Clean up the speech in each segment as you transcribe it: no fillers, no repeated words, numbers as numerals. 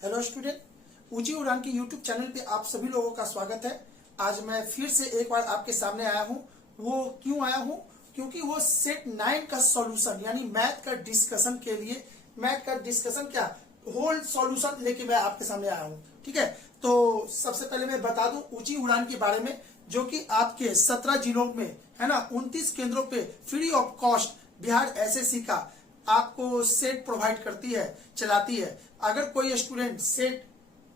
Hello student, ऊंची उड़ान की यूट्यूब चैनल पे आप सभी लोगों का स्वागत है। आज मैं फिर से एक बार आपके सामने आया हूँ। वो क्यों आया हूँ? क्योंकि वो सेट 9 का सॉल्यूशन यानी मैथ का डिस्कशन के लिए, मैथ का डिस्कशन क्या होल सॉल्यूशन लेके मैं आपके सामने आया हूँ। ठीक है, तो सबसे पहले मैं बता दूं ऊंची उड़ान के बारे में, जो कि आपके 17 जिलों में है ना 29 केंद्रों पे free of cost Bihar SSC का आपको सेट प्रोवाइड करती है, चलाती है। अगर कोई स्टूडेंट सेट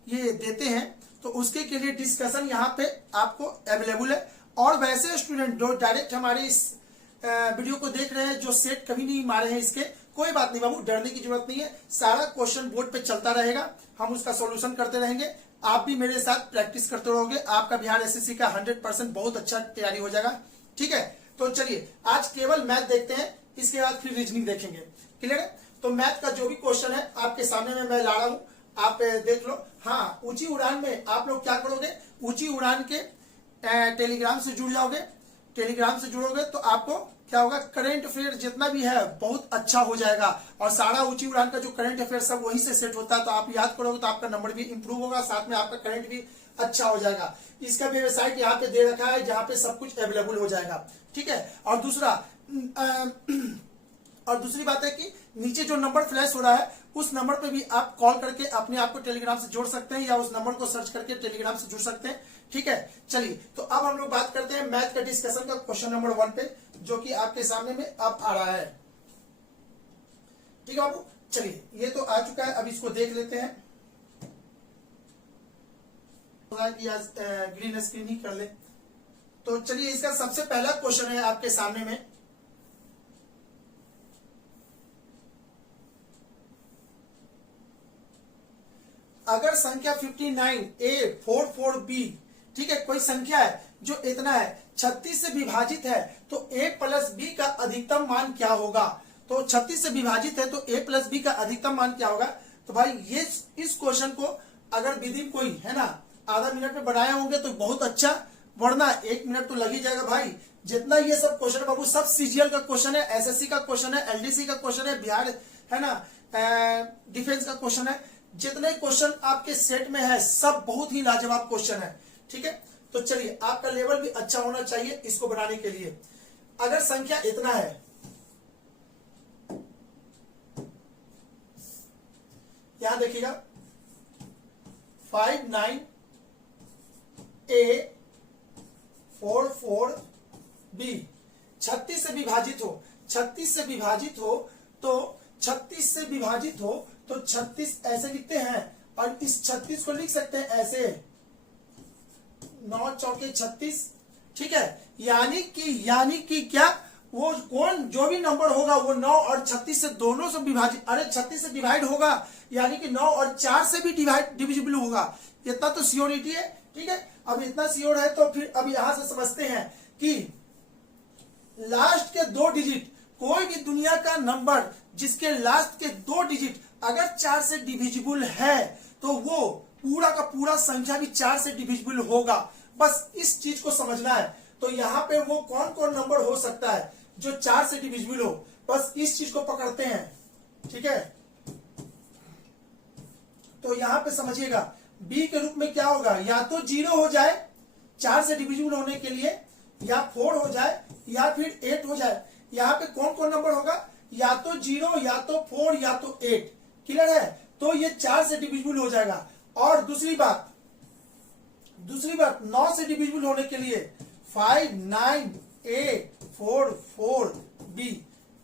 ये देते हैं तो उसके के लिए डिस्कशन यहाँ पे आपको अवेलेबल है। और वैसे स्टूडेंट जो डायरेक्ट हमारे इस वीडियो को देख रहे हैं, जो सेट कभी नहीं मारे हैं, इसके कोई बात नहीं बाबू, डरने की जरूरत नहीं है। सारा क्वेश्चन बोर्ड पे चलता रहेगा, हम उसका सॉल्यूशन करते रहेंगे। आप भी मेरे साथ प्रैक्टिस करते रहोगे, आपका बिहार एसएससी का 100% बहुत अच्छा तैयारी हो जाएगा। ठीक है, तो चलिए आज केवल मैथ देखते हैं, इसके बाद फिर रीजनिंग देखेंगे। क्लियर है? तो मैथ का जो भी क्वेश्चन है आपके सामने में मैं ला रहा हूं, आप देख लो। हाँ, ऊंची उड़ान में आप लोग क्या करोगे, ऊंची उड़ान के टेलीग्राम से जुड़ जाओगे। टेलीग्राम से जुड़ोगे तो आपको क्या होगा, करंट अफेयर जितना भी है बहुत अच्छा हो जाएगा। और सारा ऊंची उड़ान का जो करंट अफेयर सब वहीं से सेट होता है, तो आप याद करोगे तो आपका नंबर भी इंप्रूव होगा, साथ में आपका करंट भी अच्छा हो जाएगा। इसका भी वेबसाइट यहाँ पे दे रखा है, जहाँ पे सब कुछ अवेलेबल हो जाएगा। ठीक है, और दूसरी बात है कि नीचे जो नंबर फ्लैश हो रहा है उस नंबर पे भी आप कॉल करके अपने आप को टेलीग्राम से जोड़ सकते हैं, या उस नंबर को सर्च करके टेलीग्राम से जुड़ सकते हैं। ठीक है, चलिए तो अब हम लोग बात करते हैं मैथ का डिस्कशन का क्वेश्चन नंबर 1 पे, जो कि आपके सामने में अब आ रहा है। ठीक है बाबू, चलिए ये तो आ चुका है, अब इसको देख लेते हैं। कि आज ग्रीन स्क्रीन ही कर ले। तो चलिए इसका सबसे पहला क्वेश्चन है आपके सामने में। अगर संख्या 59A44B, ठीक है, कोई संख्या है जो इतना है 36 से विभाजित है, तो A प्लस B का अधिकतम मान क्या होगा? तो 36 से विभाजित है तो A प्लस B का अधिकतम मान क्या होगा? तो भाई ये इस क्वेश्चन को अगर विधि कोई है ना आधा मिनट में बनाए होंगे तो बहुत अच्छा, वरना 1 मिनट तो लग ही जाएगा भाई। जितना ये सब क्वेश्चन है बाबू, सब सीजीएल का क्वेश्चन है, एसएससी का क्वेश्चन है, एलडीसी का क्वेश्चन है, बिहार है ना डिफेंस का क्वेश्चन है। जितने क्वेश्चन आपके सेट में है सब बहुत ही लाजवाब क्वेश्चन है। ठीक है, तो चलिए आपका लेवल भी अच्छा होना चाहिए इसको बनाने के लिए। अगर संख्या इतना है, यहां देखिएगा 59A44B 36 से विभाजित हो, 36 से विभाजित हो तो 36 से विभाजित हो तो 36 ऐसे लिखते हैं, और इस 36 को लिख सकते हैं ऐसे 9 चौके 36। ठीक है, यानी कि क्या, वो कौन जो भी नंबर होगा वो 9 और 36 से दोनों से विभाजित, अरे 36 से डिवाइड होगा, यानी कि 9 और 4 से भी डिविजिबल होगा। इतना तो सियोरिटी है। ठीक है, अब इतना सियोर है तो फिर अब यहां से समझते हैं कि लास्ट के 2 डिजिट, कोई भी दुनिया का नंबर जिसके लास्ट के 2 डिजिट अगर 4 से डिविजिबल है तो वो पूरा का पूरा संख्या भी 4 से डिविजिबल होगा। बस इस चीज को समझना है। तो यहाँ पे वो कौन कौन नंबर हो सकता है जो 4 से डिविजिबल हो, बस इस चीज को पकड़ते हैं। ठीक है, तो यहाँ पे समझिएगा बी के रूप में क्या होगा, या तो 0 हो जाए 4 से डिविजिबल होने के लिए, या 4 हो जाए, या फिर 8 हो जाए। यहाँ पे कौन कौन नंबर होगा, या तो 0, या तो 4, या तो 8। क्लियर है? तो ये 4 से डिविजिबल हो जाएगा। और दूसरी बात 9 से डिविजिबल होने के लिए 59A44B।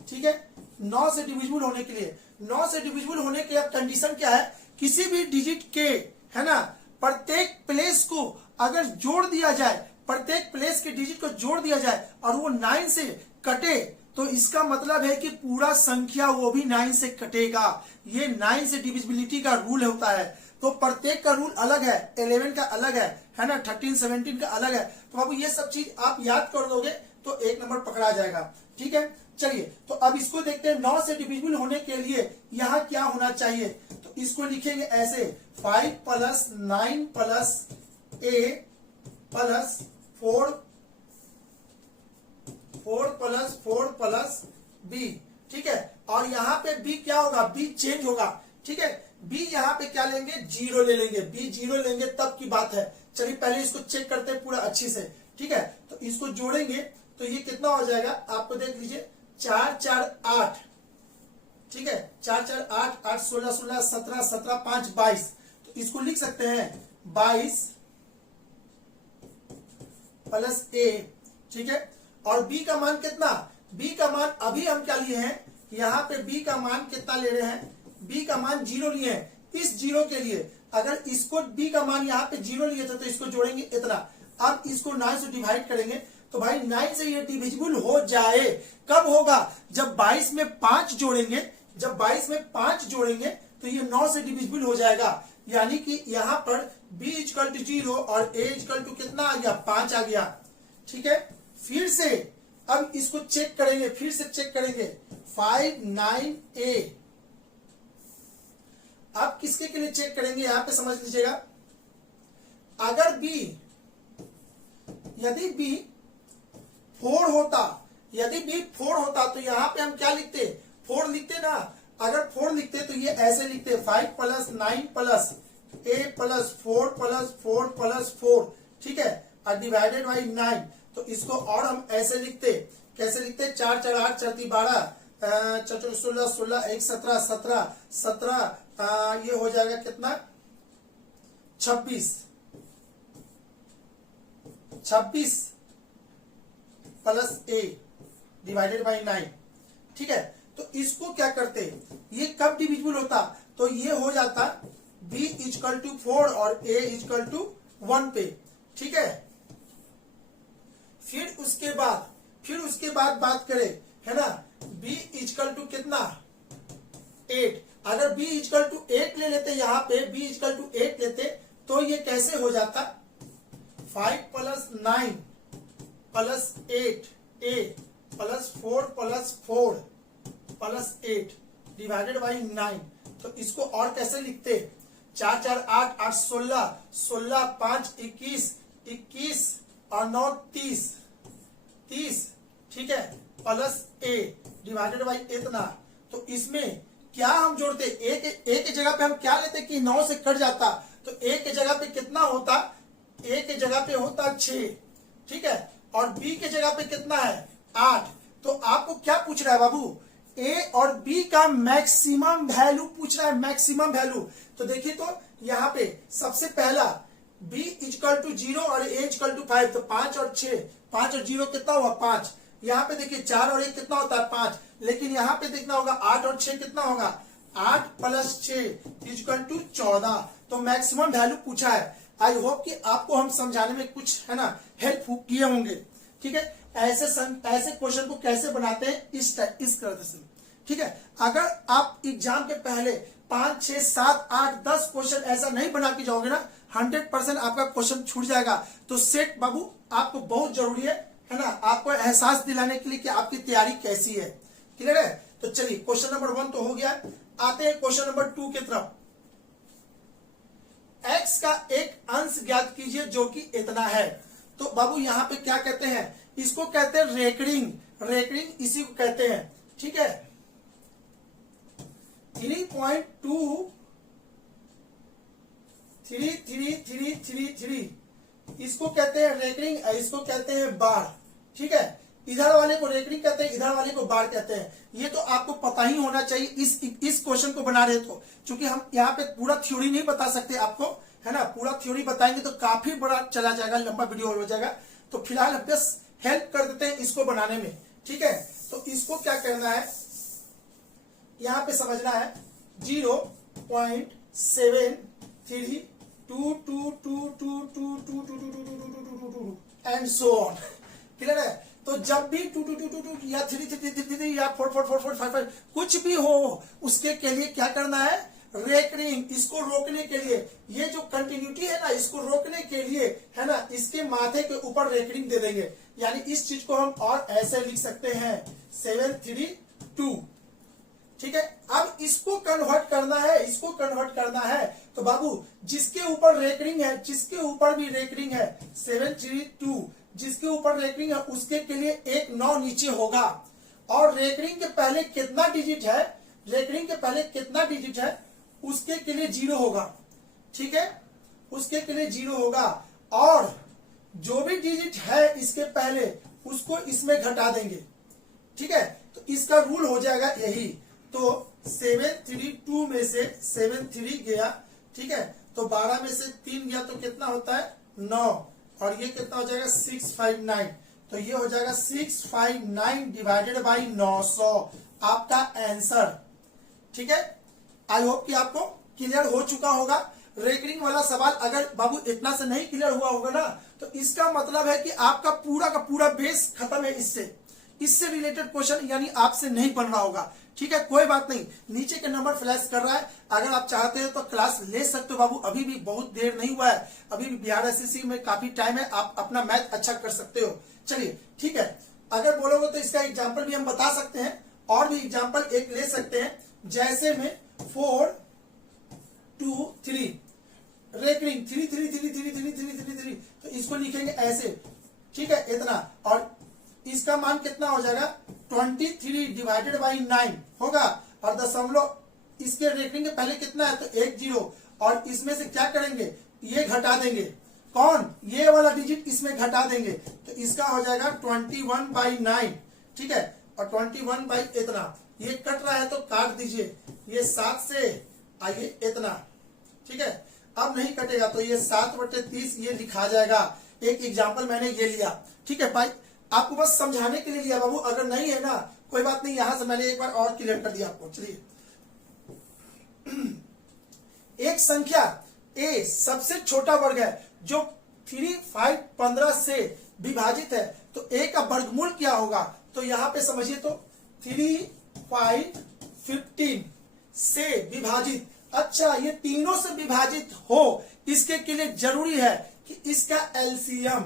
ठीक है, 9 से डिविजिबल होने के लिए, 9 से डिविजिबल होने के अब कंडीशन क्या है, किसी भी डिजिट के है ना प्रत्येक प्लेस को अगर जोड़ दिया जाए, प्रत्येक प्लेस के डिजिट को जोड़ दिया जाए और वो 9 से कटे, तो इसका मतलब है कि पूरा संख्या वो भी 9 से कटेगा। ये 9 से डिविजिबिलिटी का रूल होता है। तो प्रत्येक का रूल अलग है, 11 का अलग है ना, 13, 17 का अलग है। तो बाबू ये सब चीज आप याद कर लोगे तो 1 नंबर पकड़ा जाएगा। ठीक है, चलिए तो अब इसको देखते हैं। 9 से डिविजिबल होने के लिए यहाँ क्या होना चाहिए, तो इसको लिखेंगे ऐसे 5 plus 9 plus A plus 4 plus 4 plus B। ठीक है, और यहाँ पे B क्या होगा, B चेंज होगा। ठीक है, बी यहाँ पे क्या लेंगे, 0 ले लेंगे, बी 0 लेंगे तब की बात है। चलिए पहले इसको चेक करते हैं पूरा अच्छी से, ठीक है। तो इसको जोड़ेंगे तो ये कितना हो जाएगा, आपको देख लीजिए 4 4 8, ठीक है, 4 4 8 8 16 16 17 17 5 22। तो इसको लिख सकते हैं 22 प्लस ए, ठीक है। और बी का मान कितना, बी का मान अभी हम क्या लिए हैं, यहाँ पे बी का मान कितना ले रहे हैं, बी का मान 0 लिए हैं। इस 0 के लिए अगर इसको बी का मान यहाँ पे 0 लिए थे तो इसको जोड़ेंगे इतना। अब इसको 9 से डिवाइड करेंगे तो भाई 9 से ये डिविजिबल हो जाए। कब होगा, जब 22 में 5 जोड़ेंगे, जब 22 में 5 जोड़ेंगे तो ये 9 से डिविजिबल हो जाएगा। यानी कि यहाँ पर b इक्वल टू 0 और a इक्वल टू कितना आ गया, 5 आ गया, ठीक है। फिर से अब इसको चेक करेंगे, फिर से चेक करेंगे 5 9 a। अब किसके के लिए चेक करेंगे, यहां पे समझ लीजिएगा। अगर b, यदि b 4 होता, यदि b 4 होता तो यहां पे हम क्या लिखते, 4 लिखते ना। अगर 4 लिखते तो ये ऐसे लिखते 5 plus 9 plus a plus 4 plus 4 plus 4, ठीक है, और डिवाइडेड बाई 9। तो इसको और हम ऐसे लिखते, कैसे लिखते, 4 4 8 4 12 4 16 16 1 17 17 17, ये हो जाएगा कितना, 26 26 प्लस a डिवाइडेड बाई 9, ठीक है। तो इसको क्या करते, ये कब डिविजिबल होता, तो ये हो जाता b इक्वल टू 4 और a इक्वल टू 1 पे, ठीक है। फिर उसके बाद बात करें, है ना, b इक्वल टू कितना, 8। अगर b इक्वल टू 8 ले लेते, यहाँ पे b इक्वल टू 8 लेते तो ये कैसे हो जाता, 5 plus 9 plus 8 a plus 4 plus 4 plus 8 divided by 9। तो इसको और कैसे लिखते, 4 4 8 8 16 16 5 21 21 और 9 30 30, ठीक है, प्लस a डिवाइडेड बाई इतना। तो इसमें क्या हम जोड़ते, a के जगह पे हम क्या लेते कि 9 से कट जाता, तो a के जगह पे कितना होता, a के जगह पे होता 6, ठीक है, और b के जगह पे कितना है, 8। तो आपको क्या पूछ रहा है बाबू, a और b का मैक्सिमम वैल्यू पूछ रहा है, मैक्सिमम वैल्यू। तो देखिए तो यहाँ पे सबसे पहला b इक्वल टू 0 और a इक्वल टू 5, तो 5 और 6, 5 और 0 कितना हुआ, 5। यहाँ पे देखिए 4 और 1 कितना होता है, 5। लेकिन यहाँ पे देखना होगा 8 और 6 कितना होगा, 8 प्लस 6 इक्वल टू 14। तो मैक्सिमम वैल्यू पूछा है। आई होप कि आपको हम समझाने में कुछ, है ना, हेल्प किए होंगे, ठीक है। ऐसे क्वेश्चन को कैसे बनाते हैं, इस तरह से, ठीक है। अगर आप एग्जाम के पहले 5 6 7 8 10 क्वेश्चन ऐसा नहीं बना के जाओगे ना, 100% आपका क्वेश्चन छूट जाएगा। तो सेट बाबू आपको बहुत जरूरी है ना, आपको एहसास दिलाने के लिए कि आपकी तैयारी कैसी है, क्लियर है। तो चलिए क्वेश्चन नंबर 1 तो हो गया, आते हैं क्वेश्चन नंबर 2 की तरफ। x का एक अंश ज्ञात कीजिए जो कि इतना है। तो बाबू यहाँ पे क्या कहते हैं, इसको कहते हैं रेकरिंग, रेकरिंग इसी को कहते हैं, ठीक है। 3.23333 इसको कहते हैं रेकरिंग, इसको कहते हैं बार, ठीक है। इधर वाले को रेकरिंग कहते हैं, इधर वाले को बार कहते हैं। ये तो आपको पता ही होना चाहिए इस क्वेश्चन को बना रहे तो, क्योंकि हम यहाँ पे पूरा थ्योरी नहीं बता सकते आपको, है ना। पूरा थ्योरी बताएंगे तो काफी बड़ा चला जाएगा, लंबा वीडियो हो जाएगा। तो फिलहाल हम बस हेल्प कर देते हैं इसको बनाने में, ठीक है। तो इसको क्या करना है, यहाँ पे समझना है 0.73222222 एंड सो ऑन, क्लियर है। तो जब भी 2 या 3 या 4 कुछ भी हो, उसके के लिए क्या करना है, रेकरिंग। इसको रोकने के लिए, ये जो कंटिन्यूटी है ना, इसको रोकने के लिए, है ना, इसके माथे के ऊपर रेकरिंग दे देंगे। यानी इस चीज को हम और ऐसे लिख सकते हैं 732, ठीक है। अब इसको कन्वर्ट करना है, इसको कन्वर्ट करना है। तो बाबू जिसके ऊपर रेकरिंग है, जिसके ऊपर भी रेकरिंग है 732, जिसके ऊपर रेकरिंग है उसके के लिए एक 9 नीचे होगा। और रेकरिंग के पहले कितना डिजिट है, रेकरिंग के पहले कितना डिजिट है, उसके के लिए 0 होगा, ठीक है, उसके के लिए 0 होगा, और जो भी डिजिट है इसके पहले उसको इसमें घटा देंगे, ठीक है। तो इसका रूल हो जाएगा यही। तो 732 में से 73 गया, ठीक है, तो 12 में से 3 गया तो कितना होता है 9, और ये कितना हो जाएगा 659, तो ये हो जाएगा 659 डिवाइडेड बाई 900 आपका आंसर, ठीक है। आई होप कि आपको क्लियर हो चुका होगा। रेकरिंग वाला सवाल अगर बाबू इतना से नहीं क्लियर हुआ होगा ना, तो इसका मतलब है कि आपका पूरा का पूरा बेस खत्म है, इससे रिलेटेड क्वेश्चन यानी आपसे नहीं बन रहा होगा, ठीक है। कोई बात नहीं, नीचे के नंबर फ्लैश कर रहा है, अगर आप चाहते हो तो क्लास ले सकते हो बाबू, अभी भी बहुत देर नहीं हुआ है, अभी भी बिहार एसएससी में काफी टाइम है, आप अपना मैथ अच्छा कर सकते हो। चलिए ठीक है, अगर बोलोगे तो इसका एग्जाम्पल भी हम बता सकते हैं, और भी एग्जाम्पल एक ले सकते हैं, जैसे में 4 2 3 रेकरिंग 3 3 3 3 3 3 3 3, तो इसको लिखेंगे ऐसे, ठीक है, इतना, और इसका मान कितना हो जाएगा 23 डिवाइडेड बाई 9 होगा, और दशमलव इसके रेकरिंग के पहले कितना है तो 1 0, और इसमें से क्या करेंगे ये घटा देंगे, कौन ये वाला डिजिट इसमें घटा देंगे, तो इसका हो जाएगा 21 बाई 9, ठीक है, और 21 बाई इतना, ये कट रहा है तो काट दीजिए, ये 7 से आइए इतना, ठीक है, अब नहीं कटेगा तो ये 7/30 ये लिखा जाएगा। एक एग्जाम्पल मैंने ये लिया, ठीक है भाई, आपको बस समझाने के लिए लिया बाबू, अगर नहीं है ना कोई बात नहीं, यहां से मैंने एक बार और क्लियर कर दिया आपको। चलिए, एक संख्या a सबसे छोटा वर्ग है जो 3 5 15 से विभाजित है, तो a का वर्गमूल क्या होगा, तो यहाँ पे समझिए, तो 3 5 15 से विभाजित, अच्छा ये तीनों से विभाजित हो, इसके लिए जरूरी है कि इसका एलसीएम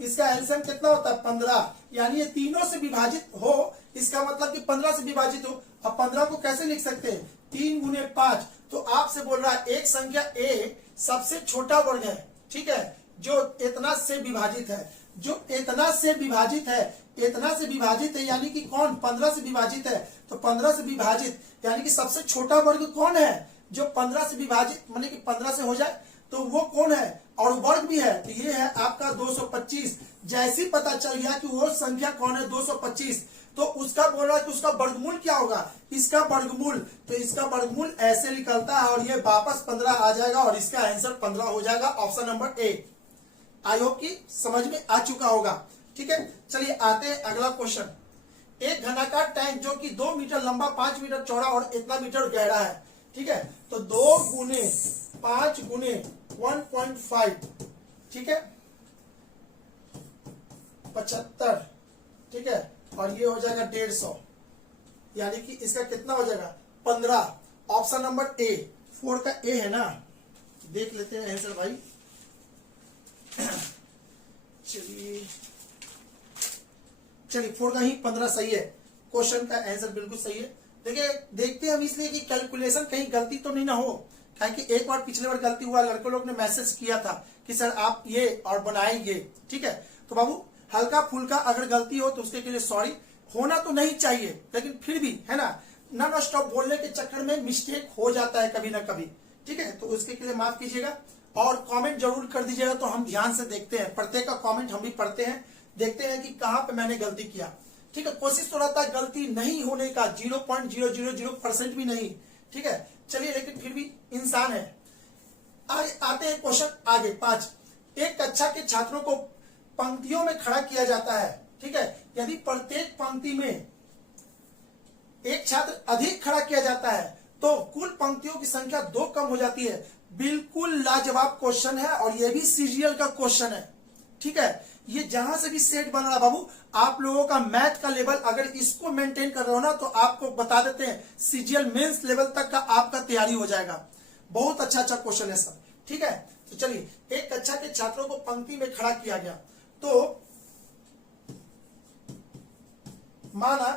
इसका एलसीएम कितना होता है 15, यानी ये तीनों से विभाजित हो, इसका मतलब कि 15 से विभाजित हो। अब 15 को कैसे लिख सकते हैं 3 गुने 5, तो आपसे बोल रहा है एक संख्या a सबसे छोटा वर्ग है, ठीक है, जो इतना से विभाजित है, जो इतना से विभाजित है, इतना से विभाजित है यानी कि कौन 15 से विभाजित है, तो 15 से विभाजित यानी कि सबसे छोटा वर्ग कौन है जो 15 से विभाजित माने कि 15 से हो जाए, तो वो कौन है, और वर्ग भी है, तो ये है आपका 225। जैसे ही पता चल गया कि वो संख्या कौन है 225, तो उसका बोल रहा है कि उसका वर्गमूल क्या होगा, इसका वर्गमूल, तो इसका वर्गमूल ऐसे निकलता है, और ये वापस 15 आ जाएगा, और इसका आंसर 15 हो जाएगा, option number A. I hope की समझ में आ चुका होगा, ठीक है। चलिए आते हैं अगला क्वेश्चन। एक घनाकार टैंक जो कि 2 मीटर लंबा, 5 मीटर चौड़ा और इतना मीटर गहरा है, ठीक है, तो 2 गुने 5 गुने 1.5, ठीक है, 75, ठीक है, और ये हो जाएगा 150, यानी कि इसका कितना हो जाएगा 15, ऑप्शन नंबर ए। 4 का ए है ना, देख लेते हैं आंसर भाई। चलिए 4 का ही 15 सही है, क्वेश्चन का आंसर बिल्कुल सही है। देखिए देखते हैं हम, इसलिए कि कैलकुलेशन कहीं गलती तो नहीं ना हो, कि एक बार पिछले बार गलती हुआ, लड़के लोग ने मैसेज किया था कि सर आप ये और बनाएंगे, ठीक है, तो बाबू हल्का फुल्का अगर गलती हो तो उसके लिए सॉरी, होना तो नहीं चाहिए, लेकिन फिर भी है ना, नॉन स्टॉप बोलने के चक्कर में मिस्टेक हो जाता है कभी ना कभी, ठीक है, तो उसके लिए माफ कीजिएगा, और कमेंट जरूर कर दीजिएगा, तो हम ध्यान से देखते हैं, प्रत्येक का कमेंट हम भी पढ़ते हैं, देखते हैं कि कहां पे मैंने गलती किया, ठीक है। कोशिश तो रहता है गलती नहीं होने का, 0.000% भी नहीं, ठीक है। चलिए, लेकिन फिर भी इंसान है। आते हैं क्वेश्चन आगे 5। एक कक्षा के छात्रों को पंक्तियों में खड़ा किया जाता है, ठीक है, यदि प्रत्येक पंक्ति में एक छात्र अधिक खड़ा किया जाता है तो कुल पंक्तियों की संख्या 2 कम हो जाती है। बिल्कुल लाजवाब क्वेश्चन है, और ये भी सीजीएल का क्वेश्चन है, ठीक है। ये जहां से भी सेट बन रहा बाबू, आप लोगों का मैथ का लेवल अगर इसको मेंटेन कर रहे हो ना, तो आपको बता देते हैं सीजीएल मेंस लेवल तक का आपका तैयारी हो जाएगा। बहुत अच्छा क्वेश्चन है सब, ठीक है। तो चलिए, एक कक्षा के छात्रों को पंक्ति में खड़ा किया गया, तो माना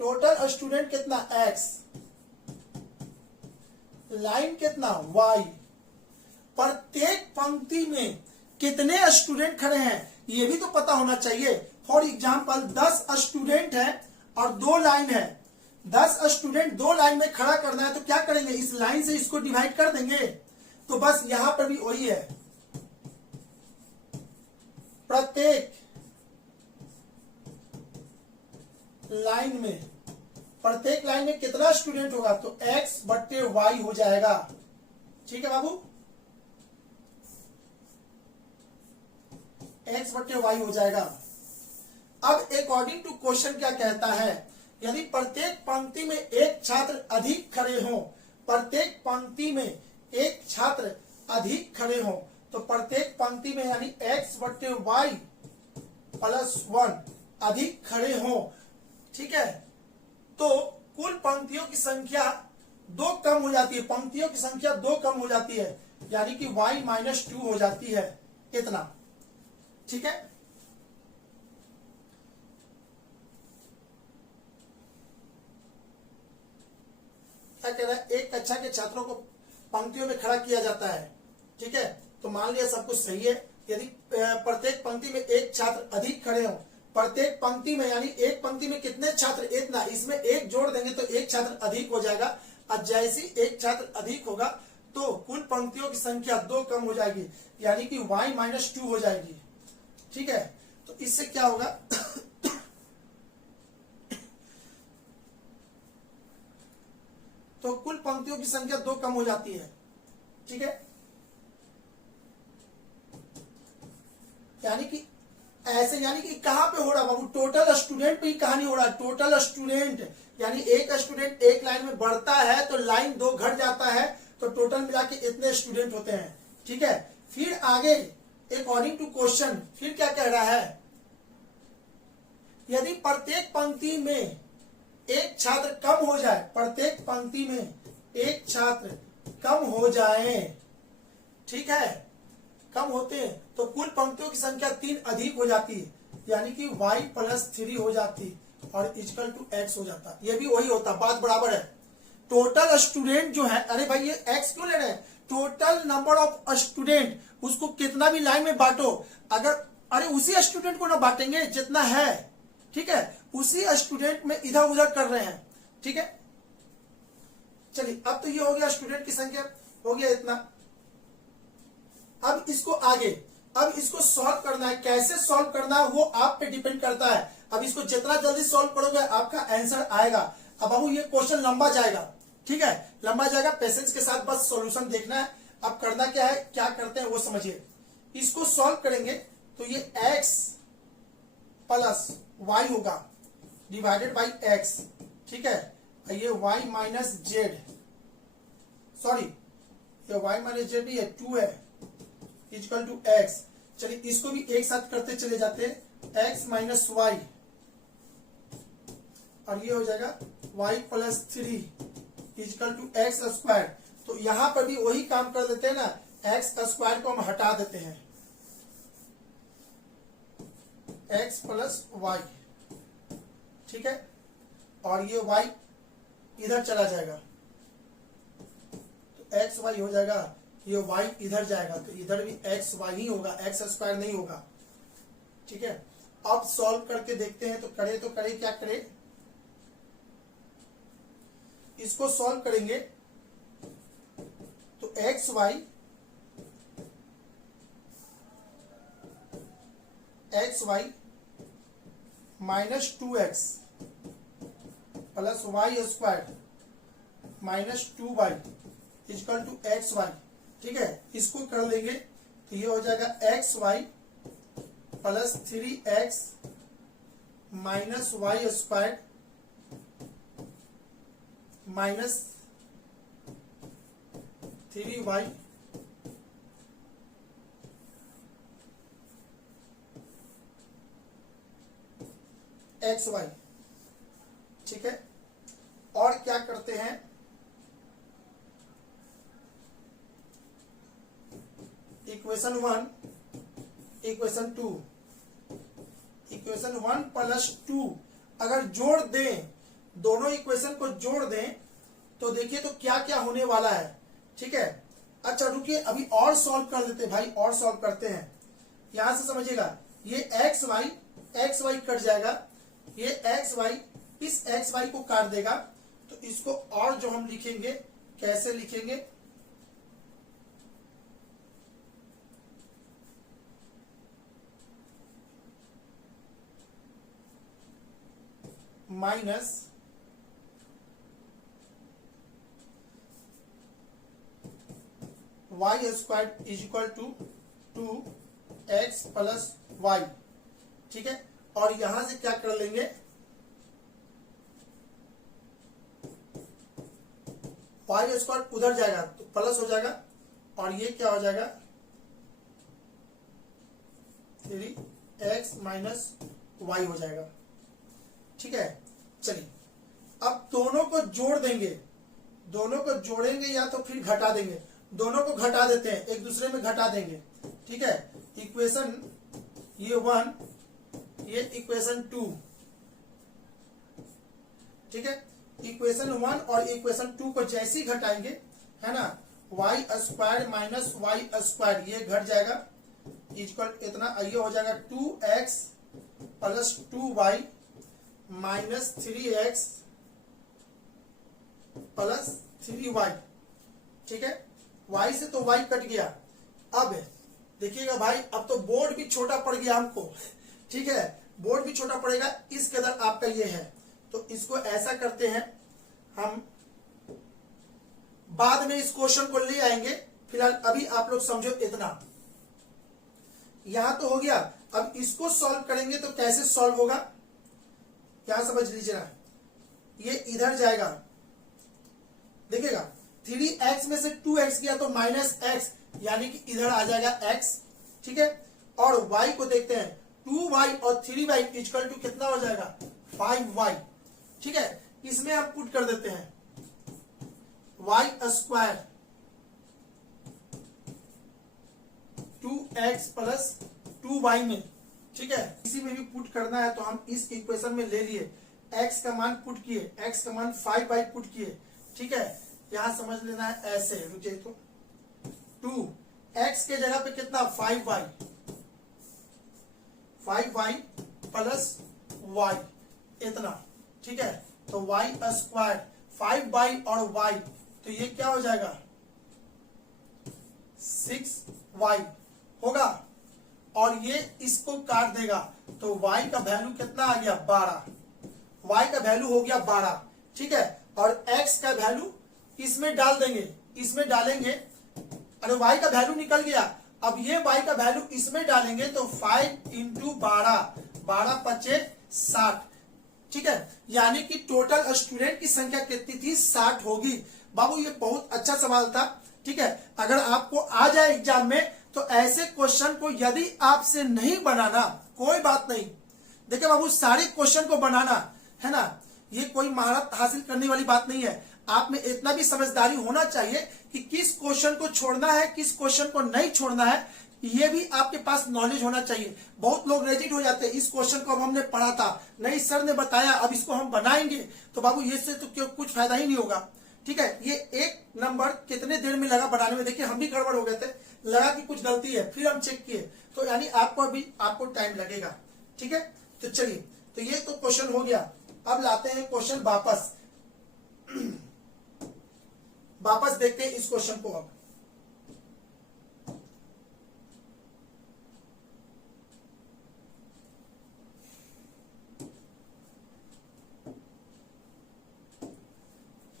टोटल स्टूडेंट कितना x, लाइन कितना y, प्रत्येक पंक्ति में कितने स्टूडेंट खड़े हैं ये भी तो पता होना चाहिए। फॉर एग्जाम्पल 10 स्टूडेंट है और 2 लाइन है, 10 स्टूडेंट 2 लाइन में खड़ा करना है तो क्या करेंगे, इस लाइन से इसको डिवाइड कर देंगे। तो बस यहां पर भी वही है, प्रत्येक लाइन में कितना स्टूडेंट होगा, तो x बट्टे वाई हो जाएगा। ठीक है बाबू, x बट्टे वाई हो जाएगा। अब अकॉर्डिंग टू क्वेश्चन क्या कहता है, यदि प्रत्येक पंक्ति में एक छात्र अधिक खड़े हों, प्रत्येक पंक्ति में एक छात्र अधिक खड़े हों, तो प्रत्येक पंक्ति में यानी x बट्टे वाई प्लस 1 अधिक खड़े हों, ठीक है, तो कुल पंक्तियों की संख्या 2 कम हो जाती है, पंक्तियों की संख्या 2 कम हो जाती है, यानी कि y माइनस 2 हो जाती है, इतना। ठीक है, क्या कह रहा है, एक कक्षा के छात्रों को पंक्तियों में खड़ा किया जाता है। ठीक है, तो मान लिया सब कुछ सही है। यदि प्रत्येक पंक्ति में एक छात्र अधिक खड़े हों, प्रत्येक पंक्ति में यानी एक पंक्ति में कितने छात्र, इतना, इसमें एक जोड़ देंगे तो एक छात्र अधिक हो जाएगा। और जैसे एक छात्र अधिक होगा तो कुल पंक्तियों की संख्या 2 कम हो जाएगी, यानी कि y माइनस 2 हो जाएगी। ठीक है, तो इससे क्या होगा तो कुल पंक्तियों की संख्या 2 कम हो जाती है। ठीक है, यानी कि ऐसे, यानी कि कहां पे हो रहा बाबू, टोटल स्टूडेंट पे ही कहानी हो रहा है। टोटल स्टूडेंट यानी एक स्टूडेंट एक लाइन में बढ़ता है तो लाइन 2 घट जाता है, तो टोटल मिला के इतने स्टूडेंट होते हैं। ठीक है, फिर आगे अकॉर्डिंग टू क्वेश्चन फिर क्या कह रहा है, यदि प्रत्येक पंक्ति में एक छात्र कम हो जाए, प्रत्येक पंक्ति में एक छात्र कम हो जाए, ठीक है, कम होते हैं तो कुल पंक्तियों की संख्या 3 अधिक हो जाती है, यानी कि y प्लस 3 हो जाती और इक्वल टू x हो जाता। ये भी वही होता, बात बराबर है। टोटल स्टूडेंट जो है, अरे भाई ये x क्यों ले रहे हैं, टोटल नंबर ऑफ स्टूडेंट, उसको कितना भी लाइन में बांटो, अगर अरे उसी स्टूडेंट को ना बांटेंगे जितना है, ठीक है, उसी स्टूडेंट में इधर उधर कर रहे हैं। ठीक है, चलिए अब तो ये हो गया स्टूडेंट की संख्या, हो गया इतना। अब इसको आगे, अब इसको सॉल्व करना है, कैसे सॉल्व करना है वो आप पे डिपेंड करता है। अब इसको जितना जल्दी सॉल्व करोगे आपका आंसर आएगा। अब बाबू ये क्वेश्चन लंबा जाएगा, ठीक है, लंबा जाएगा, पेशेंस के साथ बस सॉल्यूशन देखना है। अब करना क्या है, क्या करते हैं वो समझिए। इसको सॉल्व करेंगे तो ये x प्लस y होगा डिवाइडेड बाई x, ठीक है, ये y माइनस जेड, सॉरी ये y माइनस जेड नहीं है, 2 है, इक्वल टू x। चलिए इसको भी एक साथ करते चले जाते हैं, x माइनस वाई, और ये हो जाएगा y plus 3 equal to x square. तो यहां पर भी वही काम कर देते हैं ना, एक्स स्क्वायर को हम हटा देते हैं, x प्लस वाई, ठीक है, और ये y इधर चला जाएगा तो एक्स वाई हो जाएगा, ये y इधर जाएगा तो इधर भी एक्स वाई ही होगा, एक्स स्क्वायर नहीं होगा। ठीक है, अब सॉल्व करके देखते हैं, तो करे क्या करे, इसको सॉल्व करेंगे तो x y minus 2x plus y square minus 2y equal to x y. ठीक है, इसको कर लेंगे तो ये हो जाएगा x y plus 3x minus y square minus 3y x y. ठीक है, और क्या करते हैं, इक्वेशन 1 इक्वेशन 2, इक्वेशन 1 प्लस 2 अगर जोड़ दें, दोनों इक्वेशन को जोड़ दें तो देखिए तो क्या क्या होने वाला है। ठीक है, अच्छा रुकिए अभी और सॉल्व कर देते हैं भाई, और सॉल्व करते हैं। यहां से समझिएगा, ये एक्स वाई कट जाएगा, ये एक्स वाई इस एक्स वाई को काट देगा, तो इसको और जो हम लिखेंगे, कैसे लिखेंगे, minus y square is equal to 2x plus y. ठीक है, और यहां से क्या कर लेंगे, वाई स्क्वायर उधर जाएगा तो प्लस हो जाएगा, और ये क्या हो जाएगा 3x माइनस वाई हो जाएगा। ठीक है, चलिए अब दोनों को जोड़ देंगे, दोनों को जोड़ेंगे या तो फिर घटा देंगे, दोनों को घटा देते हैं, एक दूसरे में घटा देंगे। ठीक है, इक्वेशन ये 1, ये इक्वेशन 2। ठीक है, इक्वेशन 1 और इक्वेशन 2 को जैसे ही घटाएंगे, है ना, y square minus y square ये घट जाएगा, इक्वल इतना, ये हो जाएगा 2x plus 2y minus 3x plus 3y। ठीक है, y से तो y कट गया। अब देखिएगा भाई, अब तो बोर्ड भी छोटा पड़ गया हमको। ठीक है, बोर्ड भी छोटा पड़ेगा, इसके अंदर आपका ये है, तो इसको ऐसा करते हैं, हम बाद में इस क्वेश्चन को ले आएंगे, फिलहाल अभी आप लोग समझो इतना। यहां तो हो गया, अब इसको सॉल्व करेंगे तो कैसे सॉल्व होगा, क्या समझ लीजिए ना, ये इधर जाएगा, देखिएगा 3x में से 2x गया तो माइनस x, यानी कि इधर आ जाएगा x। ठीक है, और y को देखते हैं, 2y और 3y इक्वल टू कितना हो जाएगा 5y। ठीक है, इसमें हम पुट कर देते हैं y square 2x plus 2y में। ठीक है, इसी में भी पुट करना है तो हम इस इक्वेशन में ले लिए, x का मान पुट किए, x का मान 5y पुट किए। ठीक है, यहां समझ लेना है ऐसे, रुके तो 2x के जगह पे कितना 5y प्लस y इतना। ठीक है, तो y स्क्वायर 5y और y, तो ये क्या हो जाएगा 6y होगा, और ये इसको काट देगा, तो y का वैल्यू कितना आ गया 12, y का वैल्यू हो गया 12। ठीक है, और x का वैल्यू इसमें डाल देंगे, इसमें डालेंगे, अरे y का वैल्यू निकल गया, अब ये y का वैल्यू इसमें डालेंगे तो 5 इंटू 12 पच्चे 60। ठीक है, यानी कि टोटल स्टूडेंट की संख्या कितनी थी 60 होगी। बाबू ये बहुत अच्छा सवाल था। ठीक है, अगर आपको आ जाए एग्जाम में तो ऐसे क्वेश्चन को यदि आपसे नहीं बनाना कोई बात नहीं, देखिए बाबू सारे क्वेश्चन को बनाना है ना, ये कोई महारत हासिल करने वाली बात नहीं है। आप में इतना भी समझदारी होना चाहिए कि किस क्वेश्चन को छोड़ना है, किस क्वेश्चन को नहीं छोड़ना है, ये भी आपके पास नॉलेज होना चाहिए। बहुत लोग रेजिड हो जाते हैं, इस क्वेश्चन को अब हमने पढ़ा था, नहीं सर ने बताया, अब इसको हम बनाएंगे, तो बाबू ये से तो कुछ फायदा ही नहीं होगा। ठीक है, ये एक नंबर कितने देर में लगा बनाने में, देखिए हम भी गड़बड़ हो गए थे, लगा कि कुछ गलती है, फिर हम चेक किए, तो यानी आपको टाइम लगेगा। ठीक है, तो चलिए, तो ये तो क्वेश्चन हो गया। अब लाते हैं क्वेश्चन वापस देखते हैं इस क्वेश्चन को। अब